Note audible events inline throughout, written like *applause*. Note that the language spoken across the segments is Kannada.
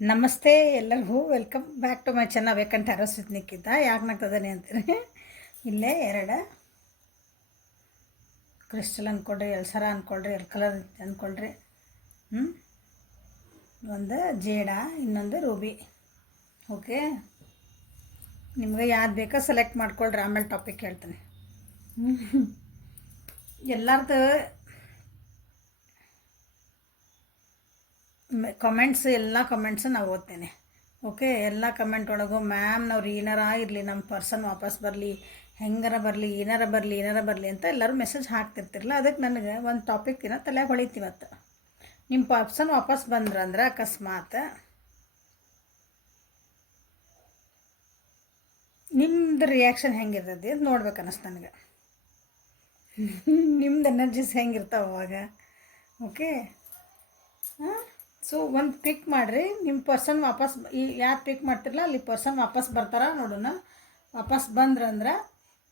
ನಮಸ್ತೆ ಎಲ್ಲರಿಗೂ. ವೆಲ್ಕಮ್ ಬ್ಯಾಕ್ ಟು ಮೈ ಚೆನ್ನ ಬೇಕಂತ ಅರಸ್ನಿಕ್ಕಿದ್ದ ಯಾಕೆ ನಾಗ್ತದಾನೆ ಅಂತೀರಿ ಇಲ್ಲೇ ಎರಡು. ಕ್ರಿಸ್ಟಲ್ ಅಂದ್ಕೊಳ್ರಿ ಎಲ್ ಸರ ಅಂದ್ಕೊಳ್ರಿ ಎರಡು ಕಲರ್ ಅಂದ್ಕೊಳ್ರಿ ಹ್ಞೂ ಒಂದು ಜೇಡ ಇನ್ನೊಂದು ರೂಬಿ. ಓಕೆ ನಿಮ್ಗೆ ಯಾವ್ದು ಬೇಕೋ ಸೆಲೆಕ್ಟ್ ಮಾಡ್ಕೊಳ್ರಿ ಆಮೇಲೆ ಟಾಪಿಕ್ ಹೇಳ್ತೀನಿ. ಎಲ್ಲರದ್ದು ಕಮೆಂಟ್ಸ್ ಎಲ್ಲ ಕಮೆಂಟ್ಸು ನಾವು ಓದ್ತೇನೆ. ಓಕೆ ಎಲ್ಲ ಕಮೆಂಟ್ ಒಳಗೂ ಮ್ಯಾಮ್ ನಾವು ಏನಾರ ಇರಲಿ ನಮ್ಮ ಪರ್ಸನ್ ವಾಪಸ್ ಬರಲಿ, ಹೆಂಗಾರ ಬರಲಿ, ಏನಾರ ಬರಲಿ ಏನಾರ ಬರಲಿ ಅಂತ ಎಲ್ಲರೂ ಮೆಸೇಜ್ ಹಾಕ್ತಿರ್ತಿರಲ್ಲ ಅದಕ್ಕೆ ನನಗೆ ಒಂದು ಟಾಪಿಕ್ ಏನ ತಲೆ ಹೊಳಿತೀವತ್ತು. ನಿಮ್ಮ ಪರ್ಸನ್ ವಾಪಸ್ ಬಂದ್ರಂದ್ರೆ ಅಕಸ್ಮಾತ್ ನಿಮ್ದು ರಿಯಾಕ್ಷನ್ ಹೆಂಗಿರ್ತದೆ ಅಂತ ನೋಡ್ಬೇಕು ಅನ್ನಿಸ್ತು ನನಗೆ. *laughs* ನಿಮ್ದು ಎನರ್ಜೀಸ್ ಹೆಂಗಿರ್ತಾವ ಅವಾಗ. ಓಕೆ ಹಾಂ? ಸೊ ಒಂದು ಪಿಕ್ ಮಾಡಿರಿ. ನಿಮ್ಮ ಪರ್ಸನ್ ವಾಪಸ್ ಈ ಯಾರು ಪಿಕ್ ಮಾಡ್ತಿರಲ್ಲ ಅಲ್ಲಿ ಪರ್ಸನ್ ವಾಪಸ್ ಬರ್ತಾರ ನೋಡೋಣ. ವಾಪಸ್ ಬಂದ್ರಂದ್ರೆ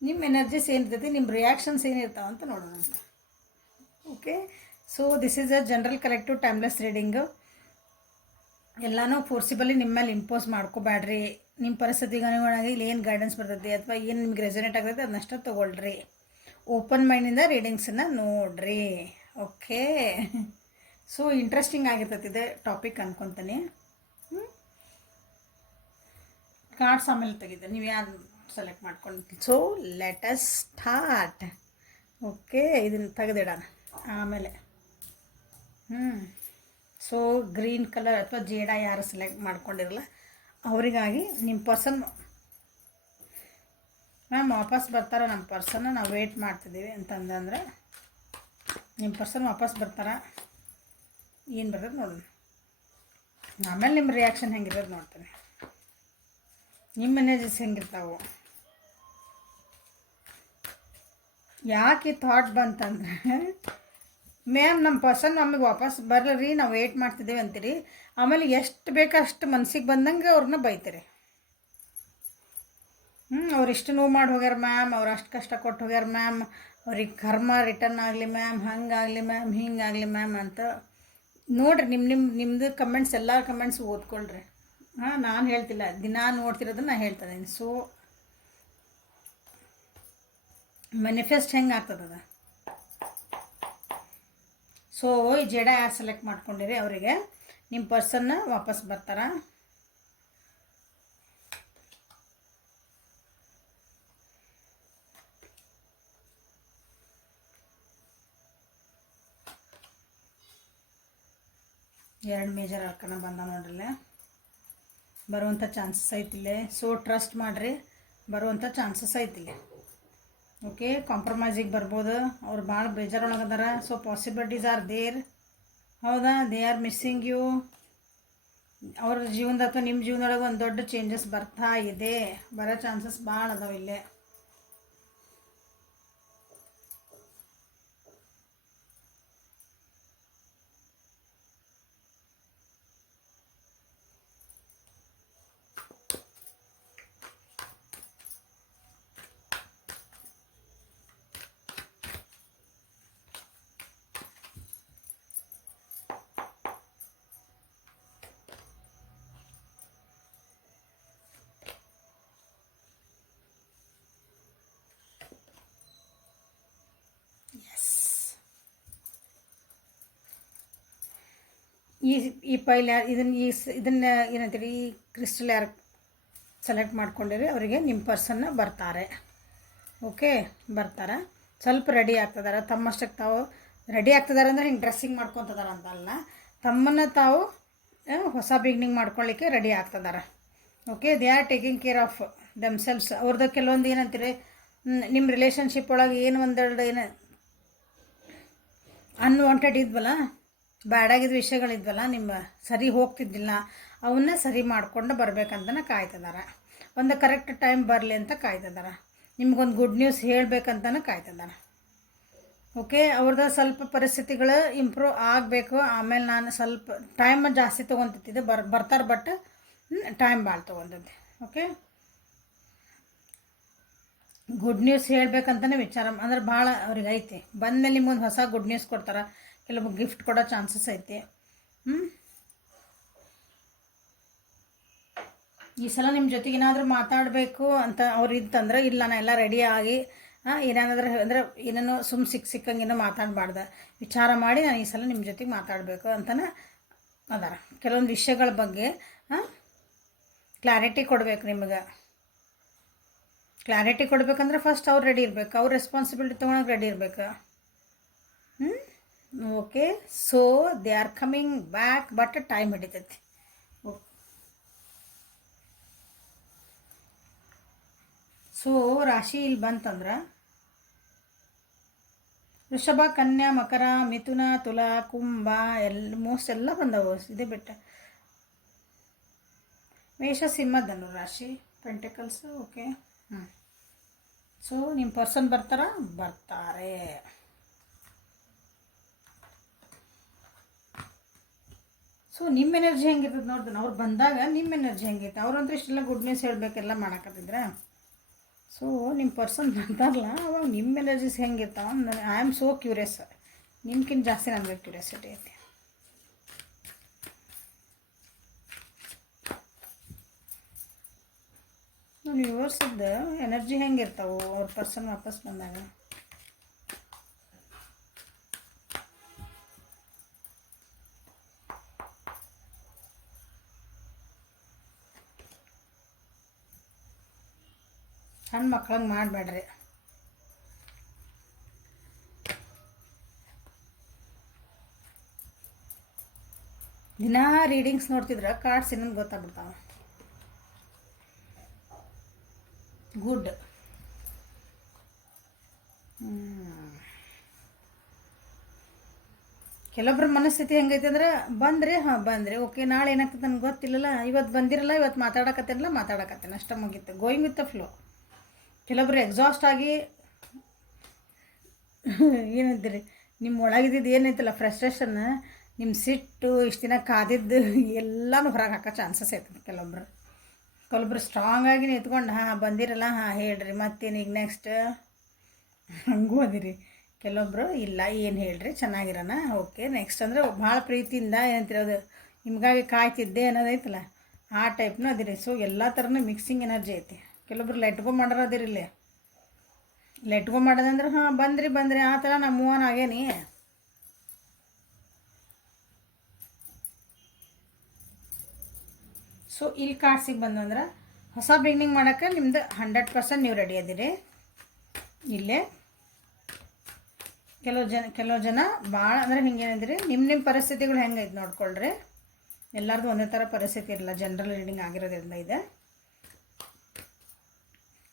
ನಿಮ್ಮ ಎನರ್ಜೀಸ್ ಏನಿರ್ತೈತಿ ನಿಮ್ಮ ರಿಯಾಕ್ಷನ್ಸ್ ಏನಿರ್ತಾವೆ ಅಂತ ನೋಡೋಣ. Okay so this is a general collective timeless reading ಎಲ್ಲನೂ ಫೋರ್ಸಿಬಲಿ ನಿಮ್ಮ ಮೇಲೆ ಇಂಪೋಸ್ ಮಾಡ್ಕೋಬೇಡ್ರಿ ನಿಮ್ಮ ಪರಿಸ್ಥಿತಿಗೆ ಅನುಗುಣವಾಗಿ ಇಲ್ಲಿ ಏನು ಗೈಡೆನ್ಸ್ ಬರ್ತೈತಿ ಅಥವಾ ಏನು ನಿಮ್ಗೆ ರೆಸನೇಟ್ ಆಗ್ತೈತೆ ಅದನ್ನಷ್ಟು ತೊಗೊಳ್ರಿ. ಓಪನ್ ಮೈಂಡಿಂದ ರೀಡಿಂಗ್ಸನ್ನು ನೋಡ್ರಿ. ಓಕೆ ಸೊ ಇಂಟ್ರೆಸ್ಟಿಂಗ್ ಆಗಿರ್ತೈತಿದೆ ಟಾಪಿಕ್ ಅನ್ಕೊತಾನೆ. ಕಾರ್ಡ್ಸ್ ಆಮೇಲೆ ತೆಗಿದೆ ನೀವು ಯಾರು ಸೆಲೆಕ್ಟ್ ಮಾಡ್ಕೊಂಡು ಸೊ ಲೆಟಸ್ ಸ್ಟಾರ್ಟ್ ಓಕೆ ಇದನ್ನು ತೆಗೆದಿಡೋಣ. ಆಮೇಲೆ. ಹ್ಞೂ ಸೊ ಗ್ರೀನ್ ಕಲರ್ ಅಥವಾ ಜೇಡ ಯಾರು ಸೆಲೆಕ್ಟ್ ಮಾಡ್ಕೊಂಡಿರಲ್ಲ, ಅವರಿಗಾಗಿ ನಿಮ್ಮ ಪರ್ಸನ್ ಮ್ಯಾಮ್ ವಾಪಸ್ ಬರ್ತಾರ ನಮ್ಮ ಪರ್ಸನ್ನ ನಾವು ವೆಯ್ಟ್ ಮಾಡ್ತಿದ್ದೀವಿ. ಅಂತಂದ್ರೆ ನಿಮ್ಮ ಪರ್ಸನ್ ವಾಪಸ್ ಬರ್ತಾರ? ಏನು ಬರ್ತದೆ ನೋಡೋಣ ಆಮೇಲೆ ನಿಮ್ಮ ರಿಯಾಕ್ಷನ್ ಹೆಂಗಿರೋದು ನೋಡ್ತೇನೆ. ನಿಮ್ಮ ಎನರ್ಜೀಸ್ ಹೆಂಗಿರ್ತಾವೆ. ಯಾಕೆ ಥಾಟ್ ಬಂತಂದ್ರೆ ಮ್ಯಾಮ್ ನಮ್ಮ ಪರ್ಸನ್ ನಮಗೆ ವಾಪಸ್ ಬರಲಿ ನಾವು ವೆಯ್ಟ್ ಮಾಡ್ತಿದ್ದೇವೆ ಅಂತೀರಿ. ಆಮೇಲೆ ಎಷ್ಟು ಬೇಕೋ ಅಷ್ಟು ಮನ್ಸಿಗೆ ಬಂದಂಗೆ ಅವ್ರನ್ನ ಬೈತೀರಿ. ಹ್ಞೂ ಅವ್ರು ಇಷ್ಟು ನೋವು ಮಾಡಿ ಹೋಗ್ಯಾರ ಮ್ಯಾಮ್ ಅವ್ರು ಅಷ್ಟು ಕಷ್ಟ ಕೊಟ್ಟು ಹೋಗ್ಯಾರ ಮ್ಯಾಮ್ ಅವ್ರಿಗೆ ಕರ್ಮ ರಿಟರ್ನ್ ಆಗಲಿ ಮ್ಯಾಮ್ ಹಂಗಾಗಲಿ ಮ್ಯಾಮ್ ಹಿಂಗಾಗಲಿ ಮ್ಯಾಮ್ ಅಂತ ನೋಡಿರಿ ನಿಮ್ಮ ನಿಮ್ಮ ನಿಮ್ಮದು ಕಮೆಂಟ್ಸ್ ಎಲ್ಲ ಕಮೆಂಟ್ಸ್ ಓದ್ಕೊಳ್ರಿ. ಹಾಂ, ನಾನು ಹೇಳ್ತಿಲ್ಲ, ದಿನ ನೋಡ್ತಿರೋದನ್ನ ನಾನು ಹೇಳ್ತಾ ಇದ್ದೀನಿ ಸೊ ಮ್ಯಾನಿಫೆಸ್ಟ್ ಹೆಂಗೆ ಆಗ್ತದ ಸೊ ಜಡ ಯಾರು ಸೆಲೆಕ್ಟ್ ಮಾಡ್ಕೊಂಡಿರಿ ಅವರಿಗೆ? ನಿಮ್ಮ ಪರ್ಸನ್ನ ವಾಪಸ್ ಬರ್ತಾರ? ಎರಡು ಮೇಜರ್ ಹಾಕೋಣ ಬಂದ ನೋಡ್ರಲ್ಲ. ಬರುವಂಥ ಚಾನ್ಸಸ್ ಐತಿಲ್ಲೇ ಸೊ ಟ್ರಸ್ಟ್ ಮಾಡಿರಿ. ಬರುವಂಥ ಚಾನ್ಸಸ್ ಐತಿಲ್ಲ ಓಕೆ ಕಾಂಪ್ರಮೈಸಿಗೆ ಬರ್ಬೋದು. ಅವ್ರು ಭಾಳ ಬೇಜಾರೊಳಗದಾರ ಸೊ ಪಾಸಿಬಿಲಿಟೀಸ್ ಆರ್ ದೇರ್ ಹೌದಾ? ದೇ ಆರ್ ಮಿಸ್ಸಿಂಗ್ ಯು ಅವ್ರ ಜೀವನದ ಅಥವಾ ನಿಮ್ಮ ಜೀವನದೊಳಗೆ ಒಂದು ದೊಡ್ಡ ಚೇಂಜಸ್ ಬರ್ತಾ ಇದೆ. ಬರೋ ಚಾನ್ಸಸ್ ಭಾಳ ಅದಾವೆ ಇಲ್ಲೇ. ಈ ಪೈಲ್ ಯಾರು ಇದನ್ನು ಈ ಇದನ್ನು ಏನಂತೀರಿ, ಈ ಕ್ರಿಸ್ಟಲ್ ಯಾರು ಸೆಲೆಕ್ಟ್ ಮಾಡ್ಕೊಂಡಿರಿ, ಅವರಿಗೆ ನಿಮ್ಮ ಪರ್ಸನ್ನ ಬರ್ತಾರೆ. ಓಕೆ ಬರ್ತಾರೆ? ಸ್ವಲ್ಪ ರೆಡಿ ಆಗ್ತದಾರ? ತಮ್ಮಷ್ಟಕ್ಕೆ ತಾವು ರೆಡಿ ಆಗ್ತದಾರ ಅಂದರೆ ಹಿಂಗೆ ಡ್ರೆಸ್ಸಿಂಗ್ ಮಾಡ್ಕೊತದಾರ ಅಂತಲ್ಲ ತಮ್ಮನ್ನು ತಾವು ಹೊಸ ಬಿಗ್ನಿಂಗ್ ಮಾಡ್ಕೊಳ್ಳಿಕ್ಕೆ ready ಆಗ್ತದಾರ. Okay they are taking care of themselves ಅವ್ರದ್ದು ಕೆಲವೊಂದು ಏನಂತೀರಿ ನಿಮ್ಮ ರಿಲೇಷನ್ಶಿಪ್ ಒಳಗೆ ಏನು ಒಂದೆರಡು ಏನು ಅನ್ವಾಂಟೆಡ್ ಇದ್ವಲ್ಲ? ಬ್ಯಾಡಾಗಿದ್ದ ವಿಷಯಗಳಿದ್ವಲ್ಲ, ನಿಮ್ಮ ಸರಿ ಹೋಗ್ತಿದ್ದಿಲ್ಲ, ಅವನ್ನ ಸರಿ ಮಾಡ್ಕೊಂಡು ಬರ್ಬೇಕಂತನ ಕಾಯ್ತಿದ್ದಾರೆ ಒಂದು ಕರೆಕ್ಟ್ ಟೈಮ್ ಬರಲಿ ಅಂತ ಕಾಯ್ತಿದ್ದಾರೆ ನಿಮ್ಗೊಂದು ಗುಡ್ ನ್ಯೂಸ್ ಹೇಳ್ಬೇಕಂತನ ಕಾಯ್ತಿದ್ದಾರೆ ಓಕೆ ಅವ್ರದ್ದು ಸ್ವಲ್ಪ ಪರಿಸ್ಥಿತಿಗಳು ಇಂಪ್ರೂವ್ ಆಗಬೇಕು. ಆಮೇಲೆ ನಾನು ಸ್ವಲ್ಪ ಟೈಮ್ ಜಾಸ್ತಿ ತೊಗೊತಿದ್ದೆ ಬರ್, ಬರ್ತಾರೆ ಬಟ್ ಟೈಮ್ ಭಾಳ ತೊಗೊಂತೈತಿ ಓಕೆ ಗುಡ್ ನ್ಯೂಸ್ ಹೇಳ್ಬೇಕಂತಲೇ ವಿಚಾರ, ಅಂದ್ರೆ ಭಾಳ ಅವ್ರಿಗೆ ಐತಿ ಬಂದಮೇಲೆ ನಿಮ್ಗೊಂದು ಹೊಸ ಗುಡ್ ನ್ಯೂಸ್ ಕೊಡ್ತಾರೆ. ಕೆಲವು ಗಿಫ್ಟ್ ಕೊಡೋ ಚಾನ್ಸಸ್ ಐತೆ. ಈ ಸಲ ನಿಮ್ಮ ಜೊತೆಗೆ ಏನಾದರೂ ಮಾತಾಡಬೇಕು ಅಂತ ಅವ್ರು ಇತ್ತಂದ್ರೆ ಇಲ್ಲ ನಾನು ಎಲ್ಲ ರೆಡಿಯಾಗಿ ಏನಾದ್ರೆ ಅಂದ್ರೆ ಏನೇನೋ ಸುಮ್ಮ ಸಿಕ್ಕ ಸಿಕ್ಕಂಗೇನೋ ಮಾತಾಡಬಾರ್ದ. ವಿಚಾರ ಮಾಡಿ ನಾನು ಈ ಸಲ ನಿಮ್ಮ ಜೊತೆಗೆ ಮಾತಾಡಬೇಕು ಅಂತಲೇ ಅದಾರ. ಕೆಲವೊಂದು ವಿಷಯಗಳ ಬಗ್ಗೆ ಕ್ಲಾರಿಟಿ ಕೊಡಬೇಕು ನಿಮಗೆ. ಕ್ಲಾರಿಟಿ ಕೊಡಬೇಕಂದ್ರೆ ಫಸ್ಟ್ ಅವ್ರು ರೆಡಿ ಇರಬೇಕು. ಅವ್ರ ರೆಸ್ಪಾನ್ಸಿಬಿಲಿಟಿ ತೊಗೊಳಕ್ಕೆ ರೆಡಿ ಇರ್ಬೇಕು. Okay so they are coming back but time ಹಿಡಿತೈತಿ. So ರಾಶಿ ಇಲ್ಲಿ ಬಂತಂದ್ರೆ, ವೃಷಭ, ಕನ್ಯಾ, ಮಕರ, ಮಿಥುನ, ತುಲಾ, ಕುಂಭ ಎಲ್ಲ ಮೋಸ್ಟ್ ಎಲ್ಲ ಬಂದವು. ಇದೇ ಬಿಟ್ಟ. ಮೇಷ, ಸಿಂಹ, ಧನು ರಾಶಿ ಪೆಂಟಿಕಲ್ಸ್ ಓಕೆ ಹ್ಞೂ ಸೊ ನಿಮ್ಮ ಪರ್ಸನ್ ಬರ್ತಾರ? ಬರ್ತಾರೆ. ಸೊ ನಿಮ್ಮ ಎನರ್ಜಿ ಹೆಂಗಿರ್ತದೆ ನೋಡ್ತಾನೆ ಅವ್ರು ಬಂದಾಗ ನಿಮ್ಮ ಎನರ್ಜಿ ಹೆಂಗೈತೆ. ಅವ್ರಂದ್ರೆ ಇಷ್ಟೆಲ್ಲ ಗುಡ್ ನ್ಯೂಸ್ ಹೇಳಬೇಕೆಲ್ಲ ಮಾಡಕತ್ತಿದ್ರ? ಸೊ ನಿಮ್ಮ ಪರ್ಸನ್ ಬಂದಾರಲ್ಲ ಅವಾಗ ನಿಮ್ಮ ಎನರ್ಜೀಸ್ ಹೆಂಗಿರ್ತಾವ ಐ ಆಮ್ ಸೋ ಕ್ಯೂರಿಯಸ್ ನಿಮ್ಗಿಂತ ಜಾಸ್ತಿ ನನಗೆ ಕ್ಯೂರಿಯಾಸಿಟಿ ಐತಿ. ನಮ್ಮ ವ್ಯೂವರ್ಸದ್ದು ಎನರ್ಜಿ ಹೆಂಗಿರ್ತಾವೆ, ಅವ್ರ ಪರ್ಸನ್ ವಾಪಸ್ ಬಂದಾಗ? ಸಣ್ಣ ಮಕ್ಳಂಗೆ ಮಾಡಬೇಡ್ರಿ. ದಿನಾ ರೀಡಿಂಗ್ಸ್ ನೋಡ್ತಿದ್ರೆ ಕಾರ್ಡ್ಸ್ ಇನ್ನೊಂದು ಗೊತ್ತಾಗ್ಬಿಡ್ತಾವೆ. ಗುಡ್ ಕೆಲವೊಬ್ರ ಮನಸ್ಥಿತಿ ಹೆಂಗೈತೆ ಅಂದ್ರೆ, ಬಂದ್ರಿ ಹಾಂ, ಬಂದ್ರಿ. ಓಕೆ ನಾಳೆ ಏನಾಗ್ತದೆ ನನಗೆ ಗೊತ್ತಿಲ್ಲಲ್ಲ ಇವತ್ತು ಬಂದಿರಲ್ಲ ಇವತ್ತು ಮಾತಾಡಕತ್ತೇನಲ್ಲ, ಮಾತಾಡಕತ್ತೇನೆ. ಅಷ್ಟೇ ಮುಗೀತು. ಗೋಯಿಂಗ್ ವಿತ್ ದ ಫ್ಲೋ ಕೆಲವೊಬ್ರು ಎಕ್ಸಾಸ್ಟ್ ಆಗಿ ಏನಂತೀರಿ ನಿಮ್ಮ ಒಳಗಿದ್ದು ಏನೈತಲ್ಲ ಫ್ರಸ್ಟ್ರೇಷನ್ ನಿಮ್ಮ ಸಿಟ್ಟು, ಇಷ್ಟು ದಿನ ಕಾದಿದ್ದು ಎಲ್ಲನೂ ಹೊರಗೆ ಹಾಕೋ ಚಾನ್ಸಸ್ ಐತೆ ಕೆಲವೊಬ್ರು. ಕೆಲವೊಬ್ರು ಸ್ಟ್ರಾಂಗ್ ಆಗಿ ನಿಂತ್ಕೊಂಡು, ಹಾಂ, ಬಂದಿರಲ್ಲ, ಹಾಂ, ಹೇಳ್ರಿ, ಮತ್ತೇನು ಈಗ ನೆಕ್ಸ್ಟ್ ಹಂಗೂ ಅದಿರಿ. ಕೆಲವೊಬ್ರು, ಇಲ್ಲ, ಏನು ಹೇಳ್ರಿ, ಚೆನ್ನಾಗಿರೋಣ ಓಕೆ ನೆಕ್ಸ್ಟ್ ಅಂದರೆ ಭಾಳ ಪ್ರೀತಿಯಿಂದ ಏನಂತಿರೋದು, ನಿಮಗಾಗಿ ಕಾಯ್ತಿದ್ದೆ ಅನ್ನೋದೈತಲ್ಲ ಆ ಟೈಪ್ನೂ ಅದಿರಿ. ಸೊ ಎಲ್ಲ ಥರನೂ ಮಿಕ್ಸಿಂಗ್ ಎನರ್ಜಿ ಐತಿ. ಕೆಲವೊಬ್ರು ಲೆಟ್ಗೋ ಮಾಡೋರು ಅದಿರಿ ಇಲ್ಲಿ. ಲೆಟ್ಗೋ ಮಾಡೋದಂದ್ರೆ, ಹಾಂ, ಬಂದ್ರಿ ಬಂದ್ರಿ, ಆ ಥರ ನಮ್ಮ ಮೂವ್ ಆಗೇನಿ. ಸೊ ಇಲ್ಲಿ ಕಾರ್ಡ್ಸಿಗೆ ಬಂದಂದ್ರೆ ಹೊಸ ಬಿಗ್ನಿಂಗ್ ಮಾಡೋಕ್ಕೆ ನಿಮ್ದು ಹಂಡ್ರೆಡ್ ಪರ್ಸೆಂಟ್ ನೀವು ರೆಡಿ ಅದಿರಿ. ಇಲ್ಲೇ. ಕೆಲವು ಜನ ಕೆಲವು ಜನ ಭಾಳ ಅಂದ್ರೆ ಹಿಂಗೇನಿದ್ರಿ ನಿಮ್ಮ ನಿಮ್ಮ ಪರಿಸ್ಥಿತಿಗಳು ಹೆಂಗೈತೆ ನೋಡ್ಕೊಳ್ರಿ. ಎಲ್ಲರದು ಒಂದೇ ಥರ ಪರಿಸ್ಥಿತಿ ಇರಲ್ಲ ಜನರಲ್ ರೀಡಿಂಗ್ ಆಗಿರೋದ್ರಿಂದ ಇದೆ.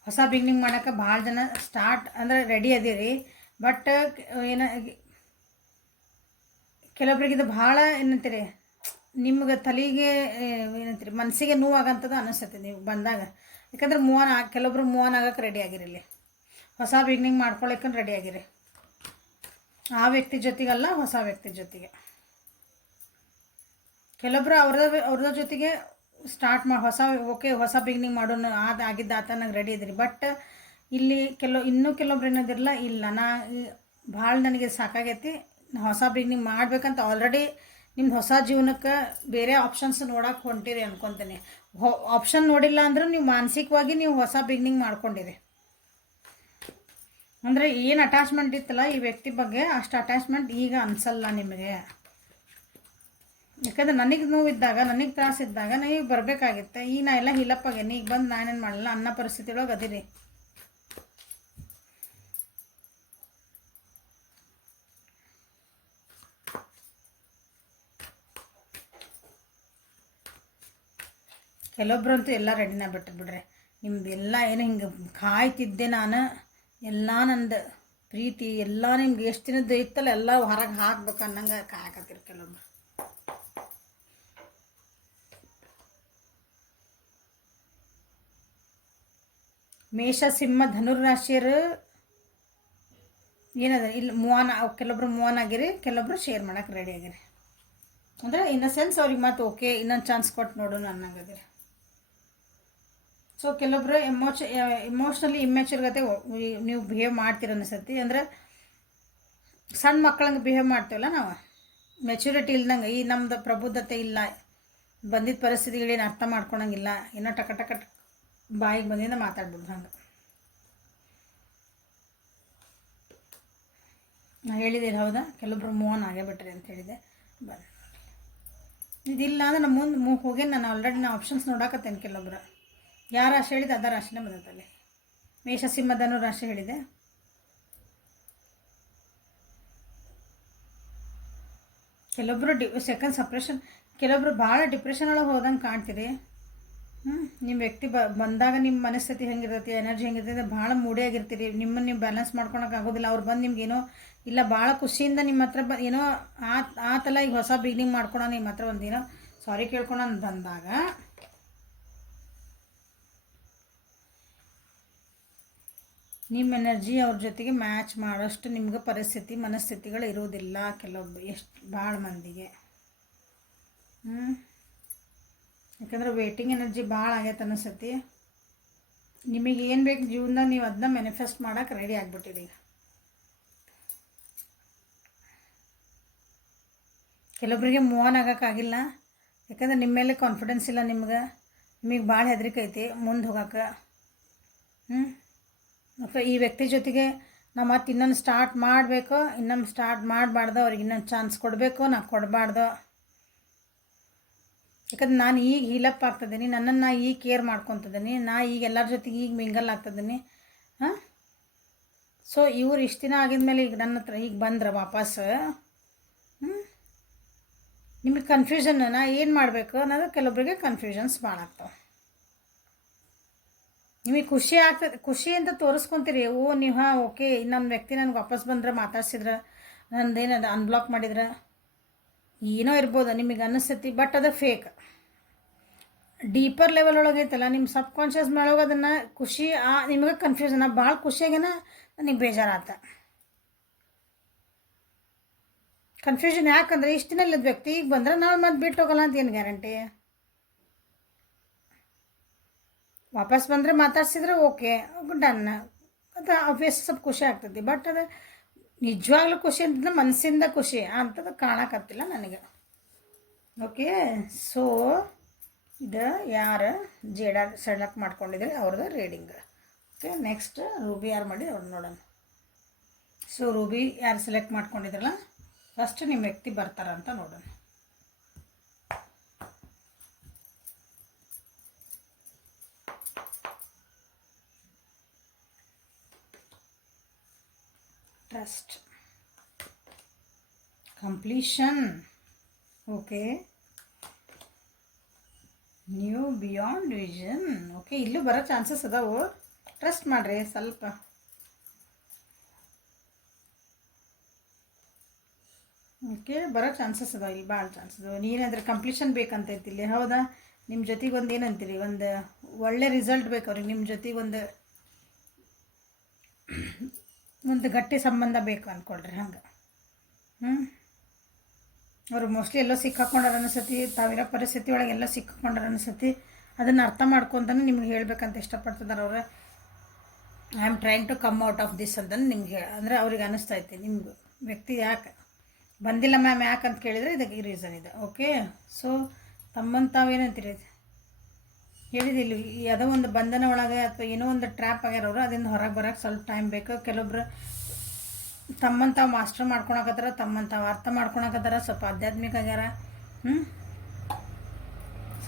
ಹೊಸ ಬಿಗ್ನಿಂಗ್ ಮಾಡೋಕೆ ಭಾಳ ಜನ ಸ್ಟಾರ್ಟ್ ಅಂದರೆ ರೆಡಿ ಅದೀರಿ. ಬಟ್ ಏನ ಕೆಲವೊಬ್ರಿಗೆ ಇದು ಭಾಳ ಏನಂತೀರಿ, ನಿಮ್ಗೆ ತಲೆಗೆ ಏನಂತೀರಿ ಮನಸ್ಸಿಗೆ ನೋವಾಗಂಥದ್ದು ಅನಿಸ್ತೈತಿ ನೀವು ಬಂದಾಗ. ಯಾಕಂದ್ರೆ ಮೂವನ್ ಆಗಿ ಕೆಲವೊಬ್ರು ಮೂವನ್ ಆಗಕ್ಕೆ ರೆಡಿ ಆಗಿರಲಿ ಹೊಸ ಬಿಗ್ನಿಂಗ್ ಮಾಡ್ಕೊಳಕ್ಕೆ ರೆಡಿ ಆಗಿರಿ. ಆ ವ್ಯಕ್ತಿ ಜೊತೆಗಲ್ಲ, ಹೊಸ ವ್ಯಕ್ತಿ ಜೊತೆಗೆ. ಕೆಲವೊಬ್ರು ಅವ್ರದ ಅವ್ರದ ಜೊತೆಗೆ ಸ್ಟಾರ್ಟ್ ಮಾಡಿ ಹೊಸ ಓಕೆ ಹೊಸ ಬಿಗ್ನಿಂಗ್ ಮಾಡೋಣ ಅದು ಆಗಿದ್ದ ಆತ ನಂಗೆ ರೆಡಿ ಇದ್ರಿ. ಬಟ್ ಇಲ್ಲಿ ಕೆಲವು ಇನ್ನೂ ಕೆಲವೊಬ್ರು ಏನದಿರಲ್ಲ ಇಲ್ಲ. ನಾ ಭಾಳ ನನಗೆ ಸಾಕಾಗೈತಿ. ಹೊಸ ಬಿಗ್ನಿಂಗ್ ಮಾಡ್ಬೇಕಂತ ಆಲ್ರೆಡಿ ನಿಮ್ಮ ಹೊಸ ಜೀವನಕ್ಕೆ ಬೇರೆ ಆಪ್ಷನ್ಸ್ ನೋಡಕ್ಕೆ ಹೊಂಟಿರಿ ಅನ್ಕೊತೀನಿ. ಆಪ್ಷನ್ ನೋಡಿಲ್ಲ ಅಂದ್ರೆ ನೀವು ಮಾನಸಿಕವಾಗಿ ನೀವು ಹೊಸ ಬಿಗ್ನಿಂಗ್ ಮಾಡ್ಕೊಂಡಿರಿ. ಅಂದರೆ ಏನು ಅಟ್ಯಾಚ್ಮೆಂಟ್ ಇತ್ತಲ್ಲ ಈ ವ್ಯಕ್ತಿ ಬಗ್ಗೆ, ಅಷ್ಟು ಅಟ್ಯಾಚ್ಮೆಂಟ್ ಈಗ ಅನ್ಸಲ್ಲ ನಿಮಗೆ. ಯಾಕಂದ್ರೆ ನನಗೆ ನೋವಿದ್ದಾಗ, ನನಗೆ ತ್ರಾಸಿದ್ದಾಗ ನನಗೆ ಬರಬೇಕಾಗಿತ್ತೆ. ಈಗ ನಾ ಎಲ್ಲ ಹಿಲಪ್ಪಾಗೇನಿ ಈಗ ಬಂದು ನಾನೇನು ಮಾಡಲ್ಲ ಅನ್ನೋ ಪರಿಸ್ಥಿತಿ ಒಳಗೆ ಅದಿರಿ. ಕೆಲವೊಬ್ರಂತೂ ಎಲ್ಲ ರೆಡಿನ ಬಿಟ್ಟು ಬಿಡ್ರಿ. ನಿಮ್ದು ಎಲ್ಲ ಏನು ಹಿಂಗೆ ಕಾಯ್ತಿದ್ದೆ ನಾನು. ಎಲ್ಲ ನಂದು ಪ್ರೀತಿ, ಎಲ್ಲ ನಿಮ್ಗೆ ಎಷ್ಟು ದಿನದ ಇತ್ತಲ್ಲ ಎಲ್ಲ ಹೊರಗೆ ಹಾಕ್ಬೇಕು ಅನ್ನಂಗೆ ಕಾಯಕತ್ತಿರು ಕೆಲವೊಬ್ರು ಮೇಷ, ಸಿಂಹ ಧನುರ್ರಾಶಿಯರು ಏನದ ಇಲ್ಲಿ ಮೂವನ್ ಕೆಲವೊಬ್ರು ಮೂವನ್ ಆಗಿರಿ, ಕೆಲವೊಬ್ರು ಶೇರ್ ಮಾಡಕ್ಕೆ ರೆಡಿ ಆಗಿರಿ. ಅಂದ್ರೆ ಇನ್ ಅ ಸೆನ್ಸ್ ಅವ್ರಿಗೆ ಮತ್ತೆ ಓಕೆ ಇನ್ನೊಂದು ಚಾನ್ಸ್ ಕೊಟ್ಟು ನೋಡೋಣ ಅನ್ನಂಗದಿರಿ ಸೊ ಕೆಲವೊಬ್ರು ಎಮೋಚ ಇಮೋಷ್ನಲಿ ಇಮ್ಯಾಚರ್ ಗತೆ ನೀವು ಬಿಹೇವ್ ಮಾಡ್ತೀರ ಅನಿಸತಿ ಅಂದ್ರೆ ಸಣ್ಣ ಮಕ್ಕಳಂಗೆ ಬಿಹೇವ್ ಮಾಡ್ತೀವಲ್ಲ ನಾವು? ಮೆಚುರಿಟಿ ಇಲ್ದಂಗೆ, ಈ ನಮ್ದು ಪ್ರಬುದ್ಧತೆ ಇಲ್ಲ ಬಂದಿದ್ದ ಪರಿಸ್ಥಿತಿಗಳೇನು ಅರ್ಥ ಮಾಡ್ಕೊಳಂಗಿಲ್ಲ, ಏನೋ ಟಕ ಟಕ್ ಬಾಯಿಗೆ ಬಂದಿಂದ ಮಾತಾಡ್ಬೋದು ಹಂಗೆ. ನಾ ಹೇಳಿದ್ದೀನಿ ಹೌದಾ? ಕೆಲವೊಬ್ರು ಮೋಹನ್ ಆಗೇ ಬಿಟ್ರಿ ಅಂತ ಹೇಳಿದೆ ಬನ್ನಿ. ಇದಿಲ್ಲ ಅಂದ್ರೆ ನಮ್ಮ ಮುಂದೆ ಮೂ ಹೋಗಿ ನಾನು ಆಲ್ರೆಡಿ ನಾ ಆಪ್ಷನ್ಸ್ ನೋಡಾಕತ್ತೇನೆ ಕೆಲವೊಬ್ರು. ಯಾರು ರಾಶಿ ಹೇಳಿದೆ ಅದ ರಾಶಿನೇ ಬಂದತ್ತಲ್ಲಿ ಮೇಷ ಸಿಂಹದನು ರಾಶಿ ಹೇಳಿದೆ ಕೆಲವೊಬ್ರು ಡಿ ಸೆಕೆಂಡ್ ಸಪ್ರೇಷನ್ ಕೆಲವೊಬ್ರು ಭಾಳ ಡಿಪ್ರೆಷನ್ ಒಳಗೆ ಹೋದಂಗೆ ಕಾಣ್ತೀರಿ ಹ್ಞೂ ನಿಮ್ಮ ವ್ಯಕ್ತಿ ಬ ಬಂದಾಗ ನಿಮ್ಮ ಮನಸ್ಥಿತಿ ಹೆಂಗಿರ್ತೈತಿ ಎನರ್ಜಿ ಹೆಂಗಿರ್ತೈತಿ, ಭಾಳ ಮೂಡಿಯಾಗಿರ್ತೀರಿ. ನಿಮ್ಮನ್ನು ನೀವು ಬ್ಯಾಲೆನ್ಸ್ ಮಾಡ್ಕೊಳಕ್ಕೆ ಆಗೋದಿಲ್ಲ. ಅವ್ರು ಬಂದು ನಿಮ್ಗೇನೋ ಇಲ್ಲ, ಭಾಳ ಖುಷಿಯಿಂದ ನಿಮ್ಮ ಹತ್ರ ಬ ಏನೋ ಆ ಆತಲ್ಲ ಈಗ ಹೊಸ ಬಿಗಿನಿಂಗ್ ಮಾಡ್ಕೊಳ ನಿಮ್ಮ ಹತ್ರ ಒಂದೇನೋ ಸಾರಿ ಕೇಳ್ಕೊಳ ಬಂದಾಗ ನಿಮ್ಮ ಎನರ್ಜಿ ಅವ್ರ ಜೊತೆಗೆ ಮ್ಯಾಚ್ ಮಾಡೋಷ್ಟು ನಿಮ್ಗೆ ಪರಿಸ್ಥಿತಿ, ಮನಸ್ಥಿತಿಗಳು ಇರೋದಿಲ್ಲ ಕೆಲವೊಬ್ಬ ಎಷ್ಟು ಭಾಳ ಮಂದಿಗೆ. ಹ್ಞೂ ಯಾಕಂದ್ರೆ ವೇಟಿಂಗ್ ಎನರ್ಜಿ ಭಾಳ ಆಗೈತೆ ಅನಿಸ್ತೈತಿ. ನಿಮಗೆ ಏನು ಬೇಕು ಜೀವನದಾಗ ನೀವು ಅದನ್ನ ಮ್ಯಾನಿಫೆಸ್ಟ್ ಮಾಡೋಕೆ ರೆಡಿ ಆಗಿಬಿಟ್ಟಿರಿ. ಈಗ ಕೆಲವೊಬ್ಬರಿಗೆ ಮೂವ್ ಆನ್ ಆಗೋಕ್ಕಾಗಿಲ್ಲ ಯಾಕಂದ್ರೆ ನಿಮ್ಮ ಮೇಲೆ ಕಾನ್ಫಿಡೆನ್ಸ್ ಇಲ್ಲ ನಿಮ್ಗೆ. ನಿಮಗೆ ಭಾಳ ಹೆದರಿಕೆ ಐತಿ ಮುಂದೆ ಹೋಗೋಕೆ. ಹ್ಞೂ ಮತ್ತು ಈ ವ್ಯಕ್ತಿ ಜೊತೆಗೆ ನಾವು ಮತ್ತೆ ಇನ್ನೊಂದು ಸ್ಟಾರ್ಟ್ ಮಾಡಬೇಕು, ಇನ್ನೊಂದು ಸ್ಟಾರ್ಟ್ ಮಾಡಬಾರ್ದು, ಅವ್ರಿಗೆ ಇನ್ನೊಂದು ಚಾನ್ಸ್ ಕೊಡಬೇಕು, ನಾವು ಕೊಡಬಾರ್ದು. ಯಾಕಂದ್ರೆ ನಾನು ಈಗ ಹೀಲಪ್ ಆಗ್ತದೀನಿ ನನ್ನನ್ನು ನಾ ಈಗ ಕೇರ್ ಮಾಡ್ಕೊತಿದ್ದೀನಿ ನಾ ಈಗ ಎಲ್ಲರ ಜೊತೆಗೆ ಈಗ ಮಿಂಗಲ್ ಆಗ್ತದೀನಿ ಹಾಂ? ಸೊ ಇವ್ರು ಇಷ್ಟು ದಿನ ಆಗಿದ್ಮೇಲೆ ಈಗ ನನ್ನ ಹತ್ರ ಈಗ ಬಂದ್ರೆ ವಾಪಸ್ ನಿಮಗೆ ಕನ್ಫ್ಯೂಷನ್ ನಾ ಏನು ಮಾಡಬೇಕು ಅನ್ನೋದು ಕೆಲವೊಬ್ಬರಿಗೆ ಕನ್ಫ್ಯೂಷನ್ಸ್ ಭಾಳ ಆಗ್ತಾವೆ. ನಿಮಗೆ ಖುಷಿ ಆಗ್ತದೆ ಖುಷಿ ಅಂತ ತೋರಿಸ್ಕೊಂತೀರಿ, ಓ ನೀವು, ಹಾಂ ಓಕೆ ಇನ್ನೊಂದು ವ್ಯಕ್ತಿ ನನಗೆ ವಾಪಸ್ ಬಂದ್ರೆ, ಮಾತಾಡ್ಸಿದ್ರೆ ನಂದೇನದು ಅನ್ಬ್ಲಾಕ್ ಮಾಡಿದ್ರೆ? ಏನೋ ಇರ್ಬೋದು ನಿಮಗೆ ಅನ್ನಿಸ್ತೈತಿ ಬಟ್ ಅದು ಫೇಕ್ ಡೀಪರ್ ಲೆವೆಲ್ ಒಳಗೈತಲ್ಲ ನಿಮ್ಮ ಸಬ್ ಕಾನ್ಷಿಯಸ್ ಮಾಡೋಕೆ ಅದನ್ನು ಖುಷಿ, ಆ ನಿಮಗೆ ಕನ್ಫ್ಯೂಷನ್ ಭಾಳ ಖುಷಿಯಾಗೇನ ನನಗೆ ಬೇಜಾರಾತ. ಕನ್ಫ್ಯೂಷನ್ ಯಾಕಂದ್ರೆ ಇಷ್ಟು ದಿನ ವ್ಯಕ್ತಿ ಈಗ ಬಂದ್ರೆ ನಾಳೆ ಮತ್ತೆ ಬಿಟ್ಟು ಹೋಗಲ್ಲ ಅಂತ ಏನು ಗ್ಯಾರಂಟಿ ವಾಪಸ್ ಬಂದರೆ ಮಾತಾಡ್ಸಿದ್ರೆ ಓಕೆ ಡನ್ ಅದು ಆಬ್ವಿಯಸ್ ಸ್ವಲ್ಪ ಖುಷಿ ಆಗ್ತದೆ ಬಟ್ ಅದು ನಿಜವಾಗ್ಲೂ ಖುಷಿ ಅಂತಂದ್ರೆ ಮನಸ್ಸಿಂದ ಖುಷಿ ಅಂಥದ್ದು ಕಾಣಕತ್ತಿಲ್ಲ ನನಗೆ. ಓಕೆ ಸೊ ಇದು ಯಾರು? ಜೇಡ ಸೆಲೆಕ್ಟ್ ಮಾಡ್ಕೊಂಡಿದ್ರೆ ಅವ್ರದ್ದು ರೀಡಿಂಗ್ ಓಕೆ ನೆಕ್ಸ್ಟ್ ರೂಬಿ ಯಾರು ಮಾಡಿ ಅವ್ರು ನೋಡೋಣ. ಸೊ ರೂಬಿ ಯಾರು ಸೆಲೆಕ್ಟ್ ಮಾಡ್ಕೊಂಡಿದ್ರಲ್ಲ ಫಸ್ಟ್ ನಿಮ್ಮ ವ್ಯಕ್ತಿ ಬರ್ತಾರಂತ ನೋಡೋಣ. Trust completion okay new beyond vision okay ಇಲ್ಲೂ ಬರೋ ಚಾನ್ಸಸ್ ಅದಾವು ಟ್ರಸ್ಟ್ ಮಾಡಿರಿ, ಸ್ವಲ್ಪ. ಓಕೆ ಬರೋ ಚಾನ್ಸಸ್ ಅದಾವ ಇಲ್ಲಿ ಭಾಳ ಚಾನ್ಸಸ್ ಅದಾವ ನೀನಾದ್ರೆ ಕಂಪ್ಲೀಷನ್ ಬೇಕಂತೈತಿ ಇಲ್ಲಿ ಹೌದಾ? ನಿಮ್ಮ ಜೊತೆಗೆ ಒಂದು ಏನಂತೀರಿ? ಒಂದು ಒಳ್ಳೆ ರಿಸಲ್ಟ್ ಬೇಕು ಅವ್ರಿಗೆ. ನಿಮ್ಮ ಜೊತೆಗೆ ಒಂದು ಒಂದು ಗಟ್ಟಿ ಸಂಬಂಧ ಬೇಕು ಅಂದ್ಕೊಳ್ರಿ ಹಂಗೆ. ಹ್ಞೂ ಅವರು ಮೋಸ್ಟ್ಲಿ ಎಲ್ಲೋ ಸಿಕ್ಕಾಕೊಂಡಾರ ಅನಿಸತಿ, ತಾವಿರೋ ಪರಿಸ್ಥಿತಿ ಒಳಗೆ ಎಲ್ಲ ಸಿಕ್ಕಾಕೊಂಡಾರ ಅನಿಸತಿ, ಅದನ್ನು ಅರ್ಥ ಮಾಡ್ಕೊತಾನೆ ನಿಮ್ಗೆ ಹೇಳ್ಬೇಕಂತ ಇಷ್ಟಪಡ್ತಿದ್ದಾರೆ ಅವ್ರು. I am trying to come out of this ಅಂತ ನಿಮ್ಗೆ ಹೇಳಿ, ಅಂದರೆ ಅವ್ರಿಗೆ ಅನಿಸ್ತೈತಿ ನಿಮ್ಗೆ, ವ್ಯಕ್ತಿ ಯಾಕೆ? ಬಂದಿಲ್ಲ ಮ್ಯಾಮ್ ಯಾಕೆ ಅಂತ ಕೇಳಿದರೆ ಇದಕ್ಕೆ ರೀಸನ್ ಇದೆ ಓಕೆ ಸೊ ತಮ್ಮಂತ ತಾವೇನಂತೀರಿ? ಹೇಳಿದಿಲ್ಲ ಯಾವುದೋ ಒಂದು ಬಂಧನ ಒಳಗೆ ಅಥವಾ ಏನೋ ಒಂದು ಟ್ರ್ಯಾಪ್ ಆಗ್ಯಾರ ಅವರು ಅದರಿಂದ ಹೊರಗೆ ಬರೋಕ್ಕೆ ಸ್ವಲ್ಪ ಟೈಮ್ ಬೇಕು. ಕೆಲವೊಬ್ರು ತಮ್ಮಂತ ತಾವು ಮಾಸ್ಟರ್ ಮಾಡ್ಕೊಳಕತ್ತಾರ ತಮ್ಮಂತ ತಾವು ಅರ್ಥ ಮಾಡ್ಕೊಳಕತ್ತಾರ, ಸ್ವಲ್ಪ ಆಧ್ಯಾತ್ಮಿಕ ಆಗ್ಯಾರ ಹ್ಞೂ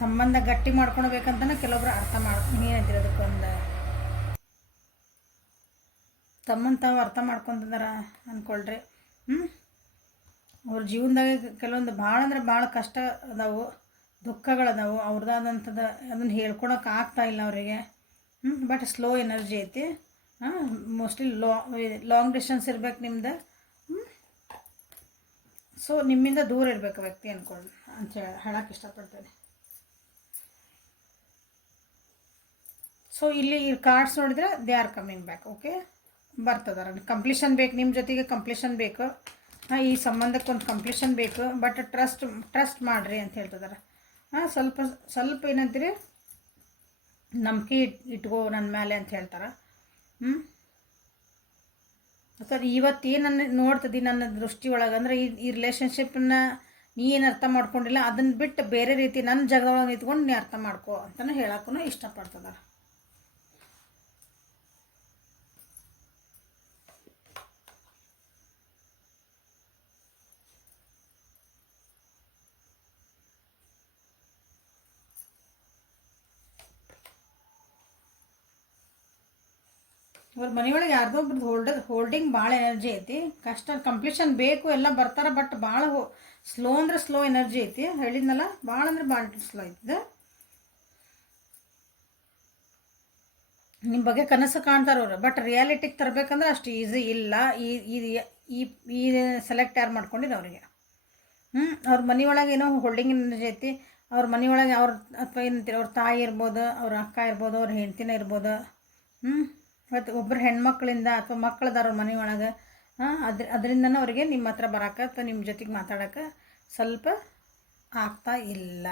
ಸಂಬಂಧ ಗಟ್ಟಿ ಮಾಡ್ಕೊಳ್ಬೇಕಂತನೂ ಕೆಲವೊಬ್ರು ಅರ್ಥ ಮಾಡ್ಕೊಂಡು ಏನಂತೀರಿ ಅದಕ್ಕೊಂದು ತಮ್ಮಂತ ಅರ್ಥ ಮಾಡ್ಕೊತಿದಾರ ಅಂದ್ಕೊಳ್ರಿ ಹ್ಞೂ ಅವ್ರ ಜೀವನದಾಗ ಕೆಲವೊಂದು ಭಾಳ ಅಂದ್ರೆ ಭಾಳ ಕಷ್ಟ ಅದಾವು. ದುಃಖಗಳದಾವು ಅವ್ರದ್ದಾದಂಥದ್ದು ಅದನ್ನು ಹೇಳ್ಕೊಳಕ್ಕೆ ಆಗ್ತಾ ಇಲ್ಲ ಅವರಿಗೆ. ಹ್ಞೂ ಬಟ್ ಸ್ಲೋ ಎನರ್ಜಿ ಐತಿ. ಹಾಂ ಮೋಸ್ಟ್ಲಿ ಲಾ ಲಾಂಗ್ ಡಿಸ್ಟೆನ್ಸ್ ಇರ್ಬೇಕು ನಿಮ್ದು. ಸೊ ನಿಮ್ಮಿಂದ ದೂರ ಇರಬೇಕು ವ್ಯಕ್ತಿ ಅಂದ್ಕೊಂಡು ಅಂತ ಹೇಳಿ ಹೇಳಕ್ಕೆ ಇಷ್ಟಪಡ್ತೇನೆ. ಸೊ ಇಲ್ಲಿ ಈ ಕಾರ್ಡ್ಸ್ ನೋಡಿದ್ರೆ they are coming back okay ಬರ್ತದಾರ completion ಬೇಕು ನಿಮ್ಮ ಜೊತೆಗೆ ಕಂಪ್ಲೀಷನ್ ಬೇಕು. ಹಾಂ, ಈ ಸಂಬಂಧಕ್ಕೆ ಒಂದು ಕಂಪ್ಲೀಷನ್ ಬೇಕು ಬಟ್ ಟ್ರಸ್ಟ್ ಟ್ರಸ್ಟ್ ಮಾಡಿರಿ ಅಂತ ಹೇಳ್ತಿದ್ದಾರೆ ಹಾಂ, ಸ್ವಲ್ಪ ಸ್ವಲ್ಪ ಏನಂತೀರಿ? ನಂಬಿಕೆ ಇಟ್, ಇಟ್ಕೋ ನನ್ನ ಮೇಲೆ ಅಂತ ಹೇಳ್ತಾರೆ. ಹ್ಞೂ ಸರ್, ಇವತ್ತು ಏನು ನನ್ನ ನೋಡ್ತದೆ ನನ್ನ ದೃಷ್ಟಿ ಒಳಗೆ? ಅಂದರೆ ಈ ಈ ರಿಲೇಷನ್ಶಿಪ್ಪನ್ನ ನೀ ಏನು ಅರ್ಥ ಮಾಡ್ಕೊಂಡಿಲ್ಲ ಅದನ್ನು ಬಿಟ್ಟು ಬೇರೆ ರೀತಿ ನನ್ನ ಜಗಳ ನಿಂತ್ಕೊಂಡು ನೀ ಅರ್ಥ ಮಾಡ್ಕೋ ಅಂತಲೂ ಹೇಳೋಕ್ಕೂ ಇಷ್ಟಪಡ್ತದಾರ. ಅವ್ರ ಮನೆಯೊಳಗೆ ಯಾರ್ದೋ ಒಬ್ರದ್ದು ಹೋಲ್ಡರ್ ಹೋಲ್ಡಿಂಗ್ ಭಾಳ ಎನರ್ಜಿ ಐತಿ. ಕಷ್ಟ ಕಂಪ್ಲೀಷನ್ ಬೇಕು, ಎಲ್ಲ ಬರ್ತಾರ ಬಟ್ ಭಾಳ ಸ್ಲೋ ಅಂದ್ರೆ ಸ್ಲೋ ಎನರ್ಜಿ ಐತಿ. ಹೇಳಿದ್ನಲ್ಲ, ಭಾಳ ಅಂದ್ರೆ ಭಾಳ ಸ್ಲೋ ಐತಿದೆ ನಿಮ್ಮ ಬಗ್ಗೆ ಕನಸು ಕಾಣ್ತಾರೆ ಅವ್ರು ಬಟ್ ರಿಯಾಲಿಟಿಗೆ ತರಬೇಕಂದ್ರೆ ಅಷ್ಟು ಈಸಿ ಇಲ್ಲ. ಈ ಈ ಈ ಸೆಲೆಕ್ಟ್ ಯಾರು ಮಾಡ್ಕೊಂಡಿದ್ದು ಅವರಿಗೆ. ಹ್ಞೂ ಅವ್ರ ಮನೆಯೊಳಗೆ ಏನೋ ಹೋಲ್ಡಿಂಗ್ ಎನರ್ಜಿ ಐತಿ. ಅವ್ರ ಮನೆಯೊಳಗೆ ಅವ್ರ, ಅಥವಾ ಏನಂತೀರಿ, ಅವ್ರ ತಾಯಿ ಇರ್ಬೋದು, ಅವ್ರ ಅಕ್ಕ ಇರ್ಬೋದು, ಅವ್ರ ಹೆಂಡ್ತಿನ ಇರ್ಬೋದು. ಹ್ಞೂ ಮತ್ತು ಒಬ್ಬರು ಹೆಣ್ಮಕ್ಳಿಂದ ಅಥವಾ ಮಕ್ಕಳದಾರ ಮನೆಯೊಳಗೆ ಹಾಂ ಅದ್ರ, ಅದರಿಂದನೂ ಅವರಿಗೆ ನಿಮ್ಮ ಹತ್ರ ಬರೋಕೆ ಅಥವಾ ನಿಮ್ಮ ಜೊತೆಗೆ ಮಾತಾಡೋಕೆ ಸ್ವಲ್ಪ ಆಗ್ತಾ ಇಲ್ಲ.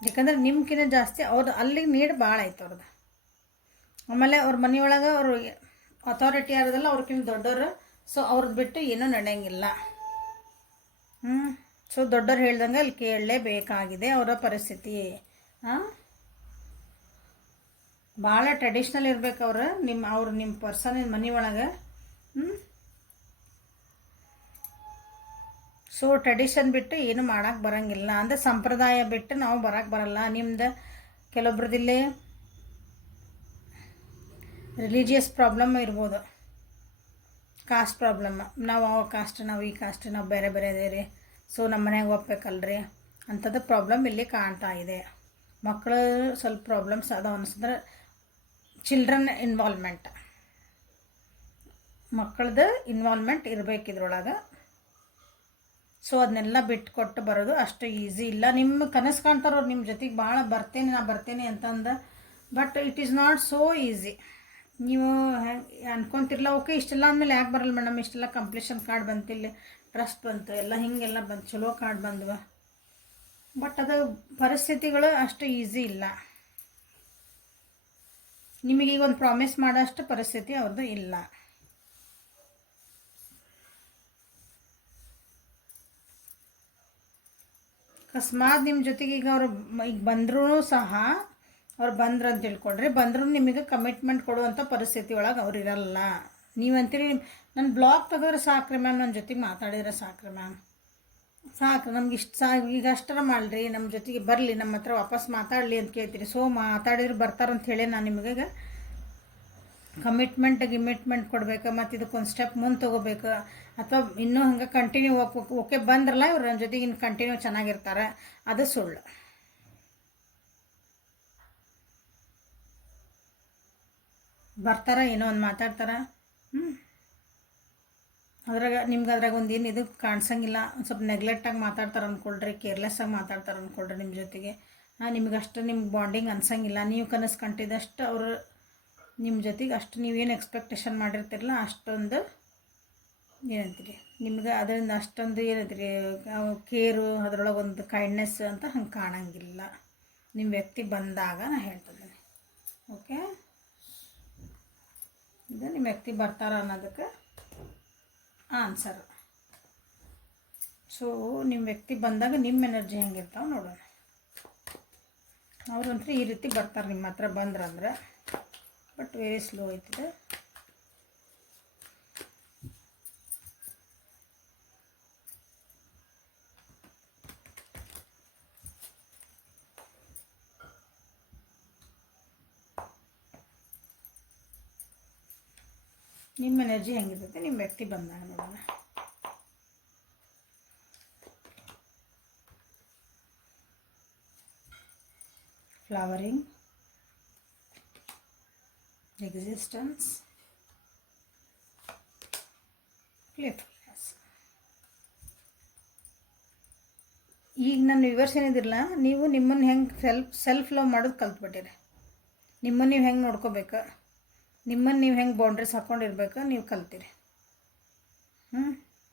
ಯಾಕಂದ್ರೆ ನಿಮ್ಗಿಂತ ಜಾಸ್ತಿ ಅವ್ರದ್ದು ಅಲ್ಲಿಗೆ ನೀಡ್ ಭಾಳ ಆಯ್ತು ಅವ್ರದ್ದು ಆಮೇಲೆ ಅವ್ರ ಮನೆಯೊಳಗೆ ಅವರು ಅಥಾರಿಟಿ ಯಾರದಲ್ಲ ಅವ್ರಕ್ಕಿಂತ ದೊಡ್ಡವರು ಸೊ ಅವ್ರದ್ದು ಬಿಟ್ಟು ಏನೂ ನಡೆಯಂಗಿಲ್ಲ. ಹ್ಞೂ ಸೊ ದೊಡ್ಡವ್ರು ಹೇಳ್ದಂಗೆ ಅಲ್ಲಿ ಕೇಳಲೇಬೇಕಾಗಿದೆ ಅವರ ಪರಿಸ್ಥಿತಿ. ಹಾಂ ಭಾಳ ಟ್ರೆಡಿಷ್ನಲ್ ಇರ್ಬೇಕು ಅವ್ರು. ನಿಮ್ಮ ಅವ್ರು ನಿಮ್ಮ ಪರ್ಸನ್ ಮನೆ ಒಳಗೆ. ಸೊ ಟ್ರೆಡಿಷನ್ ಬಿಟ್ಟು ಏನು ಮಾಡೋಕ್ಕೆ ಬರೋಂಗಿಲ್ಲ. ಅಂದರೆ ಸಂಪ್ರದಾಯ ಬಿಟ್ಟು ನಾವು ಬರೋಕ್ಕೆ ಬರಲ್ಲ. ನಿಮ್ದು ಕೆಲವೊಬ್ರದಿಲ್ಲೇ ರಿಲಿಜಿಯಸ್ ಪ್ರಾಬ್ಲಮ್ ಇರ್ಬೋದು. ಕಾಸ್ಟ್ ಪ್ರಾಬ್ಲಮ್ ನಾವು ಆ ಕಾಸ್ಟ್ ನಾವು ಈ ಕಾಸ್ಟ್ ನಾವು ಬೇರೆ ಬೇರೆ ರೀ ಸೊ ನಮ್ಮ ಮನೆಯಾಗ ಒಪ್ಪಬೇಕಲ್ರಿ ಅಂಥದ್ದು ಪ್ರಾಬ್ಲಮ್ ಇಲ್ಲಿ ಕಾಣ್ತಾ ಇದೆ. ಮಕ್ಕಳು ಸ್ವಲ್ಪ ಪ್ರಾಬ್ಲಮ್ಸ್ ಅದಾವ ಅನಿಸಿದ್ರೆ ಚಿಲ್ಡ್ರನ್ ಇನ್ವಾಲ್ವ್ಮೆಂಟ್ ಮಕ್ಕಳದ ಇನ್ವಾಲ್ವ್ಮೆಂಟ್ ಇರಬೇಕು ಇದ್ರೊಳಗೆ. ಸೊ ಅದನ್ನೆಲ್ಲ ಬಿಟ್ಟು ಕೊಟ್ಟು ಬರೋದು ಅಷ್ಟು ಈಸಿ ಇಲ್ಲ. ನಿಮ್ಮ ಕನಸು ಕಾಣ್ತಾರೋ ನಿಮ್ಮ ಜೊತೆಗೆ ಭಾಳ ಬರ್ತೇನೆ, ನಾ ಬರ್ತೇನೆ ಅಂತಂದು but it is not so easy ನೀವು ಹೆಂಗೆ ಅನ್ಕೊಂತಿರಲ್ಲ ಓಕೆ, ಇಷ್ಟೆಲ್ಲ ಅಂದಮೇಲೆ ಯಾಕೆ ಬರಲ್ಲ ಮೇಡಮ್ ಇಷ್ಟೆಲ್ಲ ಕಂಪ್ಲೀಷನ್ ಕಾರ್ಡ್ ಬಂತಿಲ್ಲ ಟ್ರಸ್ಟ್ ಬಂತು, ಎಲ್ಲ ಹೀಗೆಲ್ಲ ಬಂತು, ಚಲೋ ಕಾರ್ಡ್ ಬಂದ್ವ. ಬಟ್ ಅದು ಪರಿಸ್ಥಿತಿಗಳು ಅಷ್ಟು ಈಸಿ ಇಲ್ಲ. ನಿಮಗೆ ಈಗ ಒಂದು ಪ್ರಾಮಿಸ್ ಮಾಡೋಷ್ಟು ಪರಿಸ್ಥಿತಿ ಅವ್ರದ್ದು ಇಲ್ಲ. ಅಕಸ್ಮಾತ್ ನಿಮ್ಮ ಜೊತೆಗೆ ಈಗ ಅವರು ಈಗ ಬಂದರೂ ಸಹ ಅವ್ರು ಬಂದ್ರು ಅಂತ ತಿಳ್ಕೊಳ್ರಿ. ಬಂದರೂ ನಿಮಗೆ ಕಮಿಟ್ಮೆಂಟ್ ಕೊಡುವಂಥ ಪರಿಸ್ಥಿತಿ ಒಳಗೆ ಅವ್ರು ಇರಲ್ಲ. ನೀವಂತೀರಿ ನನ್ನ ಬ್ಲಾಗ್ ತೆಗೆದ್ರೆ ಸಾಕ್ರಿ ಮ್ಯಾಮ್ ನನ್ನ ಜೊತೆಗೆ ಮಾತಾಡಿದ್ರೆ ಸಾಕ್ರಿ ಮ್ಯಾಮ್ ಸಾಕು, ನಮ್ಗೆ ಇಷ್ಟು ಸಾ ಈಗ ಅಷ್ಟರ ಮಾಡ್ರಿ ನಮ್ಮ ಜೊತೆಗೆ ಬರಲಿ, ನಮ್ಮ ಹತ್ರ ವಾಪಸ್ ಮಾತಾಡಲಿ ಅಂತ ಕೇಳ್ತೀರಿ. ಸೊ, ಮಾತಾಡಿದ್ರೆ ಬರ್ತಾರಂತ ಹೇಳಿ ನಾನು ನಿಮಗೆ ಕಮಿಟ್ಮೆಂಟ್ ಗಿಮಿಟ್ಮೆಂಟ್ ಕೊಡ್ಬೇಕು, ಮತ್ತು ಇದಕ್ಕೊಂದು ಸ್ಟೆಪ್ ಮುಂದೆ ತೊಗೋಬೇಕು. ಅಥವಾ ಇನ್ನೂ ಹಂಗೆ ಕಂಟಿನ್ಯೂ ಹೋಗ್ಬೇಕು ಓಕೆ ಬಂದ್ರಲ್ಲ ಇವ್ರು ನನ್ನ ಜೊತೆಗೆ ಇನ್ನು ಕಂಟಿನ್ಯೂ ಚೆನ್ನಾಗಿರ್ತಾರೆ. ಅದು ಸುಳ್ಳು. ಬರ್ತಾರ, ಏನೋ ಒಂದು ಮಾತಾಡ್ತಾರ? ಹ್ಞೂ ಅದ್ರಾಗ ನಿಮ್ಗೆ ಅದ್ರಾಗ ಒಂದು ಏನು ಇದು ಕಾಣಿಸಂಗಿಲ್ಲ ಸ್ವಲ್ಪ ನೆಗ್ಲೆಕ್ಟಾಗಿ ಮಾತಾಡ್ತಾರೆ ಅಂದ್ಕೊಳ್ರಿ ಕೇರ್ಲೆಸ್ಸಾಗಿ ಮಾತಾಡ್ತಾರೆ ಅಂದ್ಕೊಳ್ರಿ ನಿಮ್ಮ ಜೊತೆಗೆ. ನಿಮ್ಗೆ ಅಷ್ಟು ನಿಮ್ಗೆ ಬಾಂಡಿಂಗ್ ಅನ್ಸಂಗಿಲ್ಲ. ನೀವು ಕನಸು ಕಂಟಿದಷ್ಟು ಅವರು ನಿಮ್ಮ ಜೊತೆಗೆ ಅಷ್ಟು ನೀವೇನು ಎಕ್ಸ್ಪೆಕ್ಟೇಷನ್ ಮಾಡಿರ್ತಿರಲ್ಲ ಅಷ್ಟೊಂದು ಏನಂತೀರಿ? ನಿಮ್ಗೆ ಅದರಿಂದ ಅಷ್ಟೊಂದು ಏನಂತೀರಿ ಕೇರು ಅದರೊಳಗೆ ಒಂದು ಕೈಂಡ್ನೆಸ್ ಅಂತ ಹಂಗೆ ಕಾಣಂಗಿಲ್ಲ. ನಿಮ್ಮ ವ್ಯಕ್ತಿ ಬಂದಾಗ ನಾನು ಹೇಳ್ತಿದ್ದೀನಿ. ಓಕೆ ಇದು ನಿಮ್ಮ ವ್ಯಕ್ತಿ ಬರ್ತಾರ ಅನ್ನೋದಕ್ಕೆ ಆನ್ಸರ್. ಸೊ ನಿಮ್ಮ ವ್ಯಕ್ತಿ ಬಂದಾಗ ನಿಮ್ಮ ಎನರ್ಜಿ ಹೆಂಗಿರ್ತಾವೆ ನೋಡೋಣ. ಅವ್ರಂತೂ ಈ ರೀತಿ ಬರ್ತಾರೆ ನಿಮ್ಮ ಹತ್ರ ಬಂದ್ರಂದ್ರೆ, ಬಟ್ ವೆರಿ ಸ್ಲೋ ಐತಿದೆ ನಿಮ್ಮ ಎನರ್ಜಿ ಹೆಂಗಿರ್ತೈತೆ? ನಿಮ್ಮ ವ್ಯಕ್ತಿ ಬಂದಾಗ ನೋಡೋಣ. ಫ್ಲವರಿಂಗ್ ಎಕ್ಸಿಸ್ಟೆನ್ಸ್ ಈಗ ನನ್ನ ವಿವರ್ಸ್ ಏನಿದಿರಲ್ಲ ನೀವು ನಿಮ್ಮನ್ನು ಹೆಂಗೆ ಸೆಲ್ಫ್ ಸೆಲ್ಫ್ ಲವ್ ಮಾಡೋದು ಕಲ್ತ್ಬಿಟ್ಟಿರಿ. ನಿಮ್ಮನ್ನು ನೀವು ಹೆಂಗೆ ನೋಡ್ಕೋಬೇಕು? ನಿಮ್ಮನ್ನು ನೀವು ಹೆಂಗೆ ಬೌಂಡ್ರೀಸ್ ಹಾಕ್ಕೊಂಡಿರ್ಬೇಕು ನೀವು ಕಲ್ತೀರಿ. ಹ್ಞೂ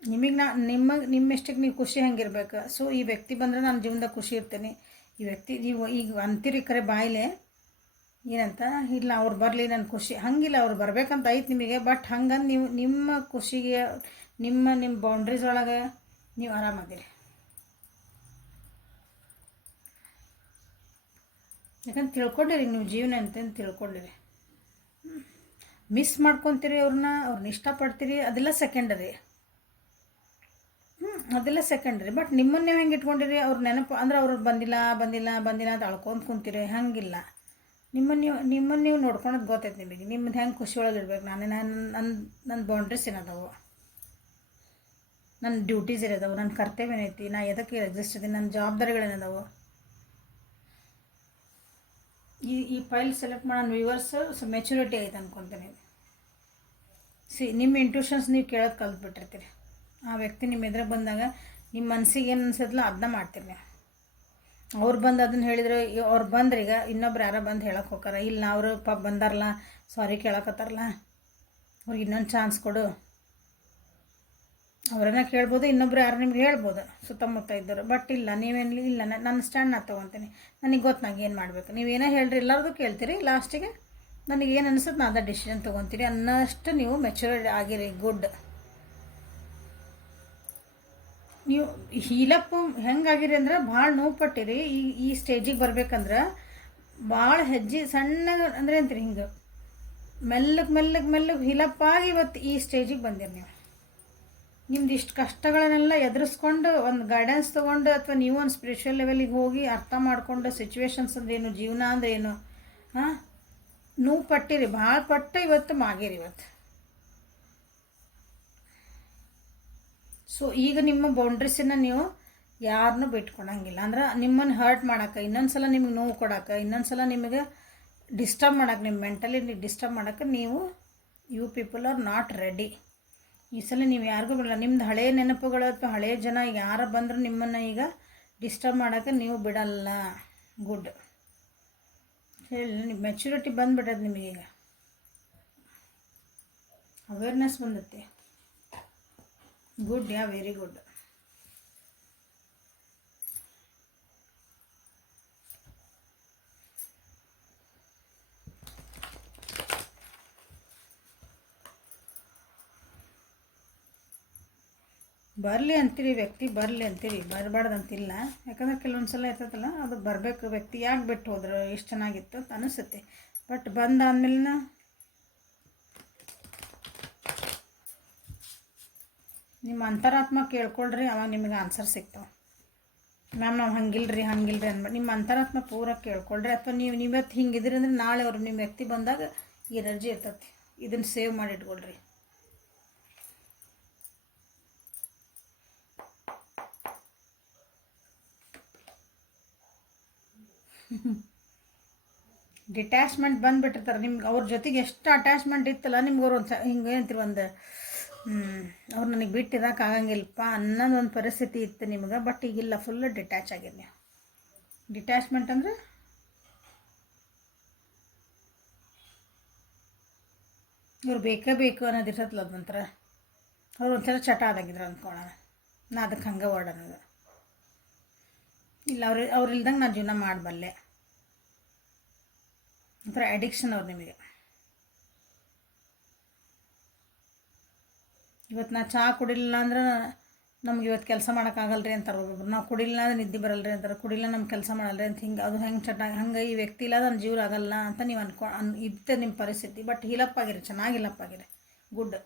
ನಿಮಗೆ ನಾ ನಿಮ್ಮ ನಿಮ್ಮೆಷ್ಟಕ್ಕೆ ನೀವು ಖುಷಿ ಹೆಂಗಿರ್ಬೇಕು? ಸೊ ಈ ವ್ಯಕ್ತಿ ಬಂದರೆ ನಾನು ಜೀವನದಾಗ ಖುಷಿ ಇರ್ತೇನೆ. ಈ ವ್ಯಕ್ತಿ ನೀವು ಈಗ ಅಂತೀರಿ ಕರೆ ಬಾಯಿಲೆ, ಏನಂತ? ಇಲ್ಲ, ಅವ್ರು ಬರಲಿ ನನ್ನ ಖುಷಿ. ಹಂಗಿಲ್ಲ, ಅವ್ರು ಬರ್ಬೇಕಂತ ಐತೆ ನಿಮಗೆ ಬಟ್ ಹಂಗಂದು ನೀವು ನಿಮ್ಮ ಖುಷಿಗೆ, ನಿಮ್ಮ ನಿಮ್ಮ ಬೌಂಡ್ರೀಸ್ ಒಳಗೆ ನೀವು ಆರಾಮದಿರಿ ಯಾಕಂದ್ರೆ ತಿಳ್ಕೊಂಡಿರಿ, ನೀವು ಜೀವನ ಅಂತಂದು ತಿಳ್ಕೊಂಡಿರಿ. ಮಿಸ್ ಮಾಡ್ಕೊತೀರಿ ಅವ್ರನ್ನ ಅವ್ರನ್ನ ಇಷ್ಟಪಡ್ತೀರಿ, ಅದೆಲ್ಲ ಸೆಕೆಂಡರಿ ಹ್ಞೂ ಅದೆಲ್ಲ ಸೆಕೆಂಡರಿ ಬಟ್ ನಿಮ್ಮನ್ನು ನೀವು ಹೆಂಗೆ ಇಟ್ಕೊಂಡಿರಿ? ಅವ್ರ ನೆನಪು, ಅಂದ್ರೆ ಅವ್ರು ಬಂದಿಲ್ಲ ಬಂದಿಲ್ಲ ಬಂದಿಲ್ಲ ಅಂತ ಅಳ್ಕೊಂತ ಕುಂತೀರಿ, ಹಂಗಿಲ್ಲ. ನಿಮ್ಮನ್ನು ನೀವು ನಿಮ್ಮನ್ನು ನೀವು ನೋಡ್ಕೊಳೋದು ಗೊತ್ತೈತೆ ನಿಮಗೆ. ನಿಮ್ಮದು ಹೆಂಗೆ ಖುಷಿ ಒಳಗೆ ಇರ್ಬೇಕು? ನಾನು ನನ್ನ ನನ್ನ ನನ್ನ ಬೌಂಡ್ರೀಸ್ ಏನದಾವು ನನ್ನ ಡ್ಯೂಟೀಸ್ ಏನದಾವು ನನ್ನ ಕರ್ತವ್ಯ ಏನೈತಿ? ನಾ ಎದಕ್ಕೆ ಎಕ್ಸಿಸ್ಟ್ ಇದೀನಿ ನನ್ನ ಜವಾಬ್ದಾರಿಗಳೇನದಾವು ಈ ಈ ಫೈಲ್ ಸೆಲೆಕ್ಟ್ ಮಾಡೋ ವ್ಯೂವರ್ಸ್ ಮೆಚುರಿಟಿ ಐತೆ ಅನ್ಕೊತೀನಿ. ಸಿ, ನಿಮ್ಮ ಇಂಟ್ಯೂಷನ್ಸ್ ನೀವು ಕೇಳೋದು ಕಲ್ತ್ಬಿಟ್ಟಿರ್ತೀರಿ. ಆ ವ್ಯಕ್ತಿ ನಿಮ್ಮ ಎದುರು ಬಂದಾಗ ನಿಮ್ಮ ಮನಸ್ಸಿಗೆ ಏನು ಅನ್ಸತ್ತಲ್ಲ ಅದನ್ನ ಮಾಡ್ತೀರಿ ನೀವು. ಅವ್ರು ಬಂದು ಅದನ್ನು ಹೇಳಿದ್ರೆ ಅವ್ರು ಬಂದ್ರೆ ಈಗ ಇನ್ನೊಬ್ರು ಯಾರೋ ಬಂದು ಹೇಳಕ್ಕೆ ಹೋಗಾರ ಇಲ್ಲ ಅವರು ಪಾಪ ಬಂದಾರಲ್ಲ ಸಾರಿ ಕೇಳಕತ್ತಾರಲ್ಲ ಅವ್ರಿಗೆ ಇನ್ನೊಂದು ಚಾನ್ಸ್ ಕೊಡು. ಅವ್ರನ್ನ ಕೇಳ್ಬೋದು, ಇನ್ನೊಬ್ರು ಯಾರು ನಿಮ್ಗೆ ಹೇಳ್ಬೋದು, ಸುತ್ತಮುತ್ತ ಇದ್ದರು ಬಟ್ ಇಲ್ಲ, ನೀವೇನು, ಇಲ್ಲ ನಾನು ಸ್ಟ್ಯಾಂಡ್ ನಾ ತೊಗೊತೀನಿ. ನನಗೆ ಗೊತ್ತು ನಂಗೆ ಏನು ಮಾಡಬೇಕು. ನೀವೇನೋ ಹೇಳ್ರಿ ಎಲ್ಲರದು ಕೇಳ್ತೀರಿ ಲಾಸ್ಟಿಗೆ ನನಗೆ ಏನು ಅನಿಸುತ್ತೆ ನಾನು ಅದ ಡಿಸಿಷನ್ ತೊಗೊತೀರಿ ಅನ್ನೋಷ್ಟು ನೀವು ಮೆಚೂರ್ಡ್ ಆಗಿರಿ ಗುಡ್ ನೀವು ಹೀಲಪ್ ಹೆಂಗಾಗಿರಿ ಅಂದ್ರೆ ಭಾಳ ನೋವು ಪಟ್ಟಿರಿ. ಈ ಈ ಸ್ಟೇಜಿಗೆ ಬರ್ಬೇಕಂದ್ರೆ ಭಾಳ ಹೆಜ್ಜೆ ಸಣ್ಣ ಅಂದ್ರೆ ಅಂತೀರಿ ಹಿಂಗೆ. ಮೆಲ್ಲಗೆ ಮೆಲ್ಲಗೆ ಮೆಲ್ಲಗೆ ಹೀಲಪ್ ಆಗಿ ಇವತ್ತು ಈ ಸ್ಟೇಜಿಗೆ ಬಂದಿರಿ ನೀವು. ನಿಮ್ದು ಇಷ್ಟು ಕಷ್ಟಗಳನ್ನೆಲ್ಲ ಎದುರಿಸ್ಕೊಂಡು ಒಂದು ಗೈಡೆನ್ಸ್ ತೊಗೊಂಡು ಅಥವಾ ನೀವು ಒಂದು ಸ್ಪಿರಿಚುವಲ್ ಲೆವೆಲಿಗೆ ಹೋಗಿ ಅರ್ಥ ಮಾಡಿಕೊಂಡು ಸಿಚುವೇಶನ್ಸ್ ಅಂದ್ರೆ ಏನು ಜೀವನ ಅಂದ್ರೆ ಏನು ಹಾಂ? ನೋವು ಪಟ್ಟಿರಿ, ಭಾಳ ಪಟ್ಟ ಇವತ್ತು ಮಾಗಿರಿ ಇವತ್ತು. ಸೊ ಈಗ ನಿಮ್ಮ ಬೌಂಡ್ರೀಸನ್ನು ನೀವು ಯಾರನ್ನೂ ಬಿಟ್ಕೊಳಂಗಿಲ್ಲ ಅಂದ್ರೆ ನಿಮ್ಮನ್ನು ಹರ್ಟ್ ಮಾಡೋಕೆ ಇನ್ನೊಂದು ಸಲ ನಿಮ್ಗೆ ನೋವು ಕೊಡೋಕೆ ಇನ್ನೊಂದು ಸಲ ನಿಮಗೆ ಡಿಸ್ಟರ್ಬ್ ಮಾಡೋಕೆ ನಿಮ್ಮ ಮೆಂಟಲಿ ಡಿಸ್ಟರ್ಬ್ ಮಾಡೋಕೆ ನೀವು you people are not ready ಈ ಸಲ ನೀವು ಯಾರಿಗೂ ಬಿಡಲ್ಲ. ನಿಮ್ದು ಹಳೆಯ ನೆನಪುಗಳು ಅಥವಾ ಹಳೆಯ ಜನ ಯಾರು ಬಂದರೂ ನಿಮ್ಮನ್ನು ಈಗ ಡಿಸ್ಟರ್ಬ್ ಮಾಡೋಕ್ಕೆ ನೀವು ಬಿಡಲ್ಲ. ಗುಡ್ ಹೇಳಿ ಮೆಚುರಿಟಿ ಬಂದ್ಬಿಟ್ಟದ ನಿಮಗೀಗ ಅವೇರ್ನೆಸ್ ಬಂದತ್ತೆ ಗುಡ್ ಯಾ ವೆರಿ ಗುಡ್ ಬರಲಿ ಅಂತೀರಿ ವ್ಯಕ್ತಿ, ಬರಲಿ ಅಂತೀರಿ ಬರಬಾರ್ದು ಅಂತಿಲ್ಲ ಯಾಕಂದ್ರೆ ಕೆಲವೊಂದು ಸಲ ಇರ್ತೈತಲ್ಲ, ಅದು ಬರಬೇಕು, ವ್ಯಕ್ತಿ ಯಾಕೆ ಬಿಟ್ಟು ಹೋದ್ರೆ, ಎಷ್ಟು ಚೆನ್ನಾಗಿತ್ತು ಅಂತ ಅನಿಸುತ್ತೆ. ಬಟ್ ಬಂದಾದ್ಮೇಲೆ ನಿಮ್ಮ ಅಂತರಾತ್ಮ ಕೇಳ್ಕೊಳ್ರಿ, ಅವಾಗ ನಿಮಗೆ ಆನ್ಸರ್ ಸಿಗ್ತಾವೆ. ಮ್ಯಾಮ್ ನಾವು ಹಂಗಿಲ್ರಿ ಹಂಗಿಲ್ರಿ ಅಂದ್ಬಿಟ್ಟು ನಿಮ್ಮ ಅಂತರಾತ್ಮ ಪೂರ ಕೇಳ್ಕೊಳ್ರಿ. ಅಥವಾ ನೀವು ನೀವತ್ತು ಹಿಂಗಿದ್ರಿ ಅಂದ್ರೆ ನಾಳೆ ಅವ್ರು ನಿಮ್ಮ ವ್ಯಕ್ತಿ ಬಂದಾಗ ಎನರ್ಜಿ ಇರ್ತೈತಿ. ಇದನ್ನು ಸೇವ್ ಮಾಡಿ ಇಟ್ಕೊಳ್ರಿ. *laughs* ಡಿಟ್ಯಾಚ್ಮೆಂಟ್ ಬಂದುಬಿಟ್ಟಿರ್ತಾರೆ. ನಿಮ್ಗೆ ಅವ್ರ ಜೊತೆಗೆ ಎಷ್ಟು ಅಟ್ಯಾಚ್ಮೆಂಟ್ ಇತ್ತಲ್ಲ ನಿಮ್ಗೆ ಅವ್ರು ಒಂದು ಹಿಂಗೆ ಏನಂತೀರಿ ಒಂದು ಅವ್ರು ನನಗೆ ಬಿಟ್ಟಿರೋಕೆ ಆಗಂಗಿಲ್ಲಪ್ಪ ಅನ್ನೋದು ಒಂದು ಪರಿಸ್ಥಿತಿ ಇತ್ತು ನಿಮ್ಗೆ ಬಟ್ ಈಗಿಲ್ಲ ಫುಲ್ ಡಿಟ್ಯಾಚ್ ಆಗಿರಿ ನೀವು. ಡಿಟ್ಯಾಚ್ಮೆಂಟ್ ಅಂದ್ರೆ? ಇವ್ರು ಬೇಕೇ ಬೇಕು ಅನ್ನೋದು ಇರ್ತೈತಲ್ಲ ಅದೊಂಥರ ಅವ್ರು ಒಂಥರ ಚಟ ಆದಾಗಿದ್ರು ಅಂದ್ಕೊಳ್ಳೋಣ ನಾ ಅದಕ್ಕೆ ಹಂಗೆ ವರ್ಡ್ ಇಲ್ಲ, ಅವ್ರ ಅವ್ರಿಲ್ದಂಗೆ ನಾನು ಜೀವನ ಮಾಡಬಲ್ಲೆ. ಒಂಥರ ಅಡಿಕ್ಷನ್ ಅವ್ರು ನಿಮಗೆ. ಇವತ್ತು ನಾ ಚಹಾ ಕುಡಿಲಿಲ್ಲ ಅಂದ್ರೆ ನಮ್ಗೆ ಇವತ್ತು ಕೆಲಸ ಮಾಡೋಕ್ಕಾಗಲ್ರಿ ಅಂತಾರೆ ಒಬ್ಬೊಬ್ರು. ನಾವು ಕುಡಿಲಿಲ್ಲ ಅಂದ್ರೆ ನಿದ್ದೆ ಬರಲ್ರಿ ಅಂತಾರೆ. ಕುಡಿಲ್ಲ ನಮ್ಮ ಕೆಲಸ ಮಾಡಲ್ರಿ ಅಂತ ಹಿಂಗೆ, ಅದು ಹೆಂಗೆ ಚಟ ಹಂಗೆ ಈ ವ್ಯಕ್ತಿ ಇಲ್ಲ ನನ್ನ ಜೀವ ಆಗಲ್ಲ ಅಂತ ನೀವು ಅನ್ಕೊ, ಅನ್, ಇದ್ದೆ ನಿಮ್ಮ ಪರಿಸ್ಥಿತಿ. ಬಟ್ ಹೀಲಪ್ ಆಗಿರಿ, ಚೆನ್ನಾಗಿ ಹೀಲಪ್ ಗುಡ್.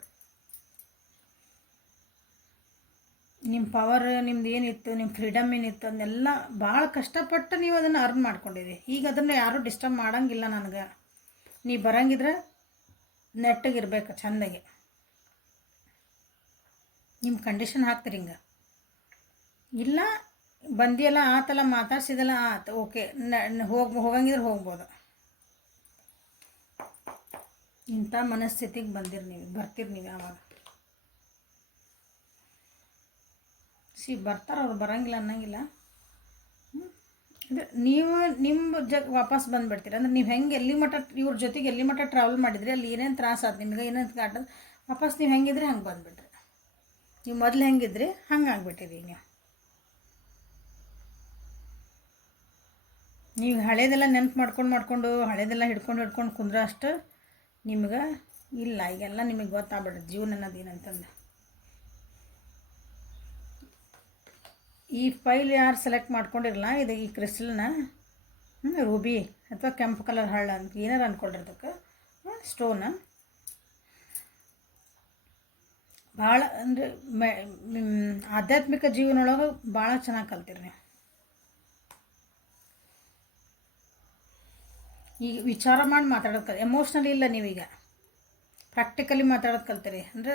ನಿಮ್ಮ ಪವರ್ ನಿಮ್ದು ಏನಿತ್ತು ನಿಮ್ಮ ಫ್ರೀಡಮ್ ಏನಿತ್ತು, ಅದನ್ನೆಲ್ಲ ಭಾಳ ಕಷ್ಟಪಟ್ಟು ನೀವು ಅದನ್ನು ಅರ್ನ್ ಮಾಡ್ಕೊಂಡಿದ್ದೀವಿ ಈಗ ಅದನ್ನು ಯಾರೂ ಡಿಸ್ಟರ್ಬ್ ಮಾಡೋಂಗಿಲ್ಲ ನನಗೆ. ನೀವು ಬರಂಗಿದ್ರೆ ನೆಟ್ಟಗಿರ್ಬೇಕು ಚೆಂದಾಗಿ. ನಿಮ್ಮ ಕಂಡೀಷನ್ ಹಾಕ್ತೀರಿ ಹಿಂಗೆ. ಇಲ್ಲ, ಬಂದಿಯಲ್ಲ, ಆತಲ್ಲ, ಮಾತಾಡ್ಸಿದಲ್ಲ, ಆತು ಓಕೆ ಹೋಗಿ, ಹೋಗಂಗಿದ್ರೆ ಹೋಗ್ಬೋದು. ಇಂಥ ಮನಸ್ಥಿತಿಗೆ ಬಂದಿರಿ ನೀವು, ಬರ್ತೀರಿ ನೀವು ಯಾವಾಗ. ಸಿ, ಬರ್ತಾರೆ ಅವ್ರು, ಬರಂಗಿಲ್ಲ ಅನ್ನಂಗಿಲ್ಲ. ಅಂದ್ರೆ ನೀವು ನಿಮ್ಮ ಜ, ವಾಪಸ್ ಬಂದ್ಬಿಡ್ತೀರ. ಅಂದ್ರೆ ನೀವು ಹೆಂಗೆ ಎಲ್ಲಿ ಮಟ್ಟ ಇವ್ರ ಜೊತೆಗೆ ಎಲ್ಲಿ ಮಟ್ಟ ಟ್ರಾವೆಲ್ ಮಾಡಿದ್ರಿ, ಅಲ್ಲಿ ಏನೇನು ತ್ರಾಸ ಆಯ್ತು ನಿಮ್ಗೆ ಏನೇನು ಕಾಟದ ವಾಪಸ್ ನೀವು ಹೆಂಗಿದ್ರಿ, ಹಂಗೆ ಬಂದುಬಿಡ್ರಿ. ನೀವು ಮೊದಲು ಹೆಂಗಿದ್ರಿ, ಹಂಗೆ ಆಗ್ಬಿಟ್ಟಿರಿ ನೀವು ನೀವು ಹಳೇದೆಲ್ಲ ನೆನ್ಪು ಮಾಡ್ಕೊಂಡು ಮಾಡ್ಕೊಂಡು, ಹಳೇದೆಲ್ಲ ಹಿಡ್ಕೊಂಡು ಹಿಡ್ಕೊಂಡು ಕುಂದ್ರ ಅಷ್ಟು ನಿಮ್ಗೆ ಇಲ್ಲ, ಈಗೆಲ್ಲ ನಿಮಗೆ ಗೊತ್ತಾಗ್ಬಿಡ್ರಿ ಜೀವನ ಅನ್ನೋದು ಏನಂತಂದು ಈ ಫೈಲ್ ಯಾರು ಸೆಲೆಕ್ಟ್ ಮಾಡ್ಕೊಂಡಿರಲ್ಲ ಇದು ಈ ಕ್ರಿಸ್ಟಲ್ನ ರೂಬಿ ಅಥವಾ ಕೆಂಪು ಕಲರ್ ಹಳ್ಳ ಅಂತ ಏನಾರು ಅಂದ್ಕೊಳ್ರಿ ಸ್ಟೋನ. ಭಾಳ ಅಂದರೆ ಮ್, ಆಧ್ಯಾತ್ಮಿಕ ಜೀವನೊಳಗೆ ಭಾಳ ಚೆನ್ನಾಗಿ ಕಲ್ತಿರಿ ನೀವು. ಈಗ ವಿಚಾರ ಮಾಡಿ ಮಾತಾಡೋದು ಕಲ್ ಎಮೋಷ್ನಲಿ ಇಲ್ಲ ನೀವೀಗ. ಪ್ರಾಕ್ಟಿಕಲಿ ಮಾತಾಡೋದು ಕಲ್ತೀರಿ. ಅಂದರೆ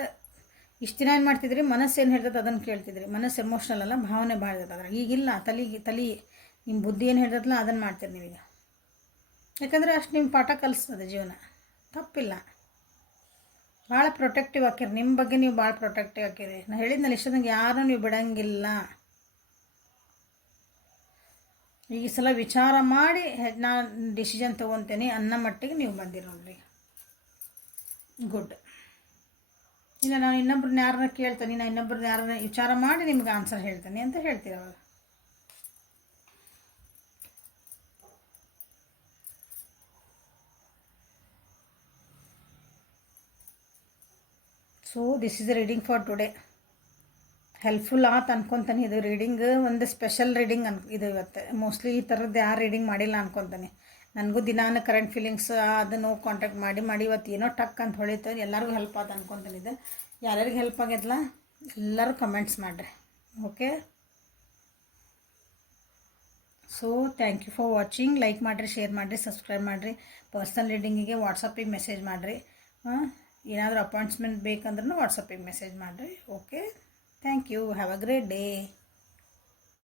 ಇಷ್ಟು ದಿನ ಏನು ಮಾಡ್ತಿದ್ರಿ? ಮನಸ್ಸು ಏನು ಹೇಳ್ತದೆ ಅದನ್ನು ಕೇಳ್ತಿದ್ರಿ. ಮನಸ್ಸು ಎಮೋಷ್ನಲ್ ಅಲ್ಲ, ಭಾವನೆ ಭಾಳ ಇರ್ತದೆ ಅದ್ರಾಗ ಈಗಿಲ್ಲ ತಲೆಗೆ ತಲೆ ನಿಮ್ಮ ಬುದ್ಧಿ ಏನು ಹೇಳ್ತದಲ್ಲ ಅದನ್ನು ಮಾಡ್ತೀರಿ ನೀವೀಗ. ಯಾಕಂದರೆ ಅಷ್ಟು ನಿಮ್ಮ ಪಾಠ ಕಲಿಸ್ತದೆ ಜೀವನ. ತಪ್ಪಿಲ್ಲ. ಭಾಳ ಪ್ರೊಟೆಕ್ಟಿವ್ ಹಾಕಿರಿ. ನಿಮ್ಮ ಬಗ್ಗೆ ನೀವು ಭಾಳ ಪ್ರೊಟೆಕ್ಟಿವ್ ಹಾಕಿರಿ. ನಾನು ಹೇಳಿದ್ನಲ್ಲ ಇಷ್ಟೊಂದಂಗೆ ಯಾರೂ ನೀವು ಬಿಡಂಗಿಲ್ಲ. ಈಗ ಸಲ ವಿಚಾರ ಮಾಡಿ ನಾನು ಡಿಸಿಷನ್ ತೊಗೊತೇನೆ. ಅನ್ನೋ ಮಟ್ಟಿಗೆ ನೀವು ಬಂದಿರಿ ನೋಡ್ರಿ ಗುಡ್ ಇಲ್ಲ ನಾನು ಇನ್ನೊಬ್ರನ್ನ ಯಾರನ್ನ ಕೇಳ್ತೇನೆ ನಾನು ಇನ್ನೊಬ್ರನ್ನ ಯಾರನ್ನ ವಿಚಾರ ಮಾಡಿ ನಿಮ್ಗೆ ಆನ್ಸರ್ ಹೇಳ್ತೇನೆ ಅಂತ ಹೇಳ್ತೀರ ಅವಾಗ? So this is reading for today helpful ಆತ್ ಅನ್ಕೊತಾನೆ. ಇದು ರೀಡಿಂಗ್ ಒಂದು ಸ್ಪೆಷಲ್ ರೀಡಿಂಗ್ ಅನ್ ಇದು ಇವತ್ತು. ಮೋಸ್ಟ್ಲಿ ಈ ಥರದ್ದು ಯಾರು ರೀಡಿಂಗ್ ಮಾಡಿಲ್ಲ ಅನ್ಕೊತಾನೆ. ನನಗೂ ದಿನಾನ ಕರೆಂಟ್ ಫೀಲಿಂಗ್ಸ್ ಅದನ್ನು ಕಾಂಟ್ಯಾಕ್ಟ್ ಮಾಡಿ ಮಾಡಿ ಇವತ್ತು ಏನೋ ಟಕ್ ಅಂತ ಹೊಳಿತು, ಎಲ್ಲರಿಗೂ ಹೆಲ್ಪ್ ಆಯ್ತು ಅನ್ಕೊತಾನೆ ಇದು. ಯಾರ್ಯಾರಿಗೆ ಹೆಲ್ಪ್ ಆಗ್ಯದಲ್ಲ ಎಲ್ಲರೂ ಕಮೆಂಟ್ಸ್ ಮಾಡಿರಿ. Okay so thank you for watching like ಮಾಡಿರಿ ಶೇರ್ ಮಾಡಿರಿ ಸಬ್ಸ್ಕ್ರೈಬ್ ಮಾಡಿರಿ. ಪರ್ಸ್ನಲ್ ರೀಡಿಂಗಿಗೆ ವಾಟ್ಸಪ್ಪಿಗೆ ಮೆಸೇಜ್ ಮಾಡಿರಿ. ಏನಾದರೂ ಅಪಾಯಿಂಟ್ಮೆಂಟ್ ಬೇಕಂದ್ರೂ ವಾಟ್ಸಪ್ಪಿಗೆ ಮೆಸೇಜ್ ಮಾಡಿರಿ. Okay thank you have a great day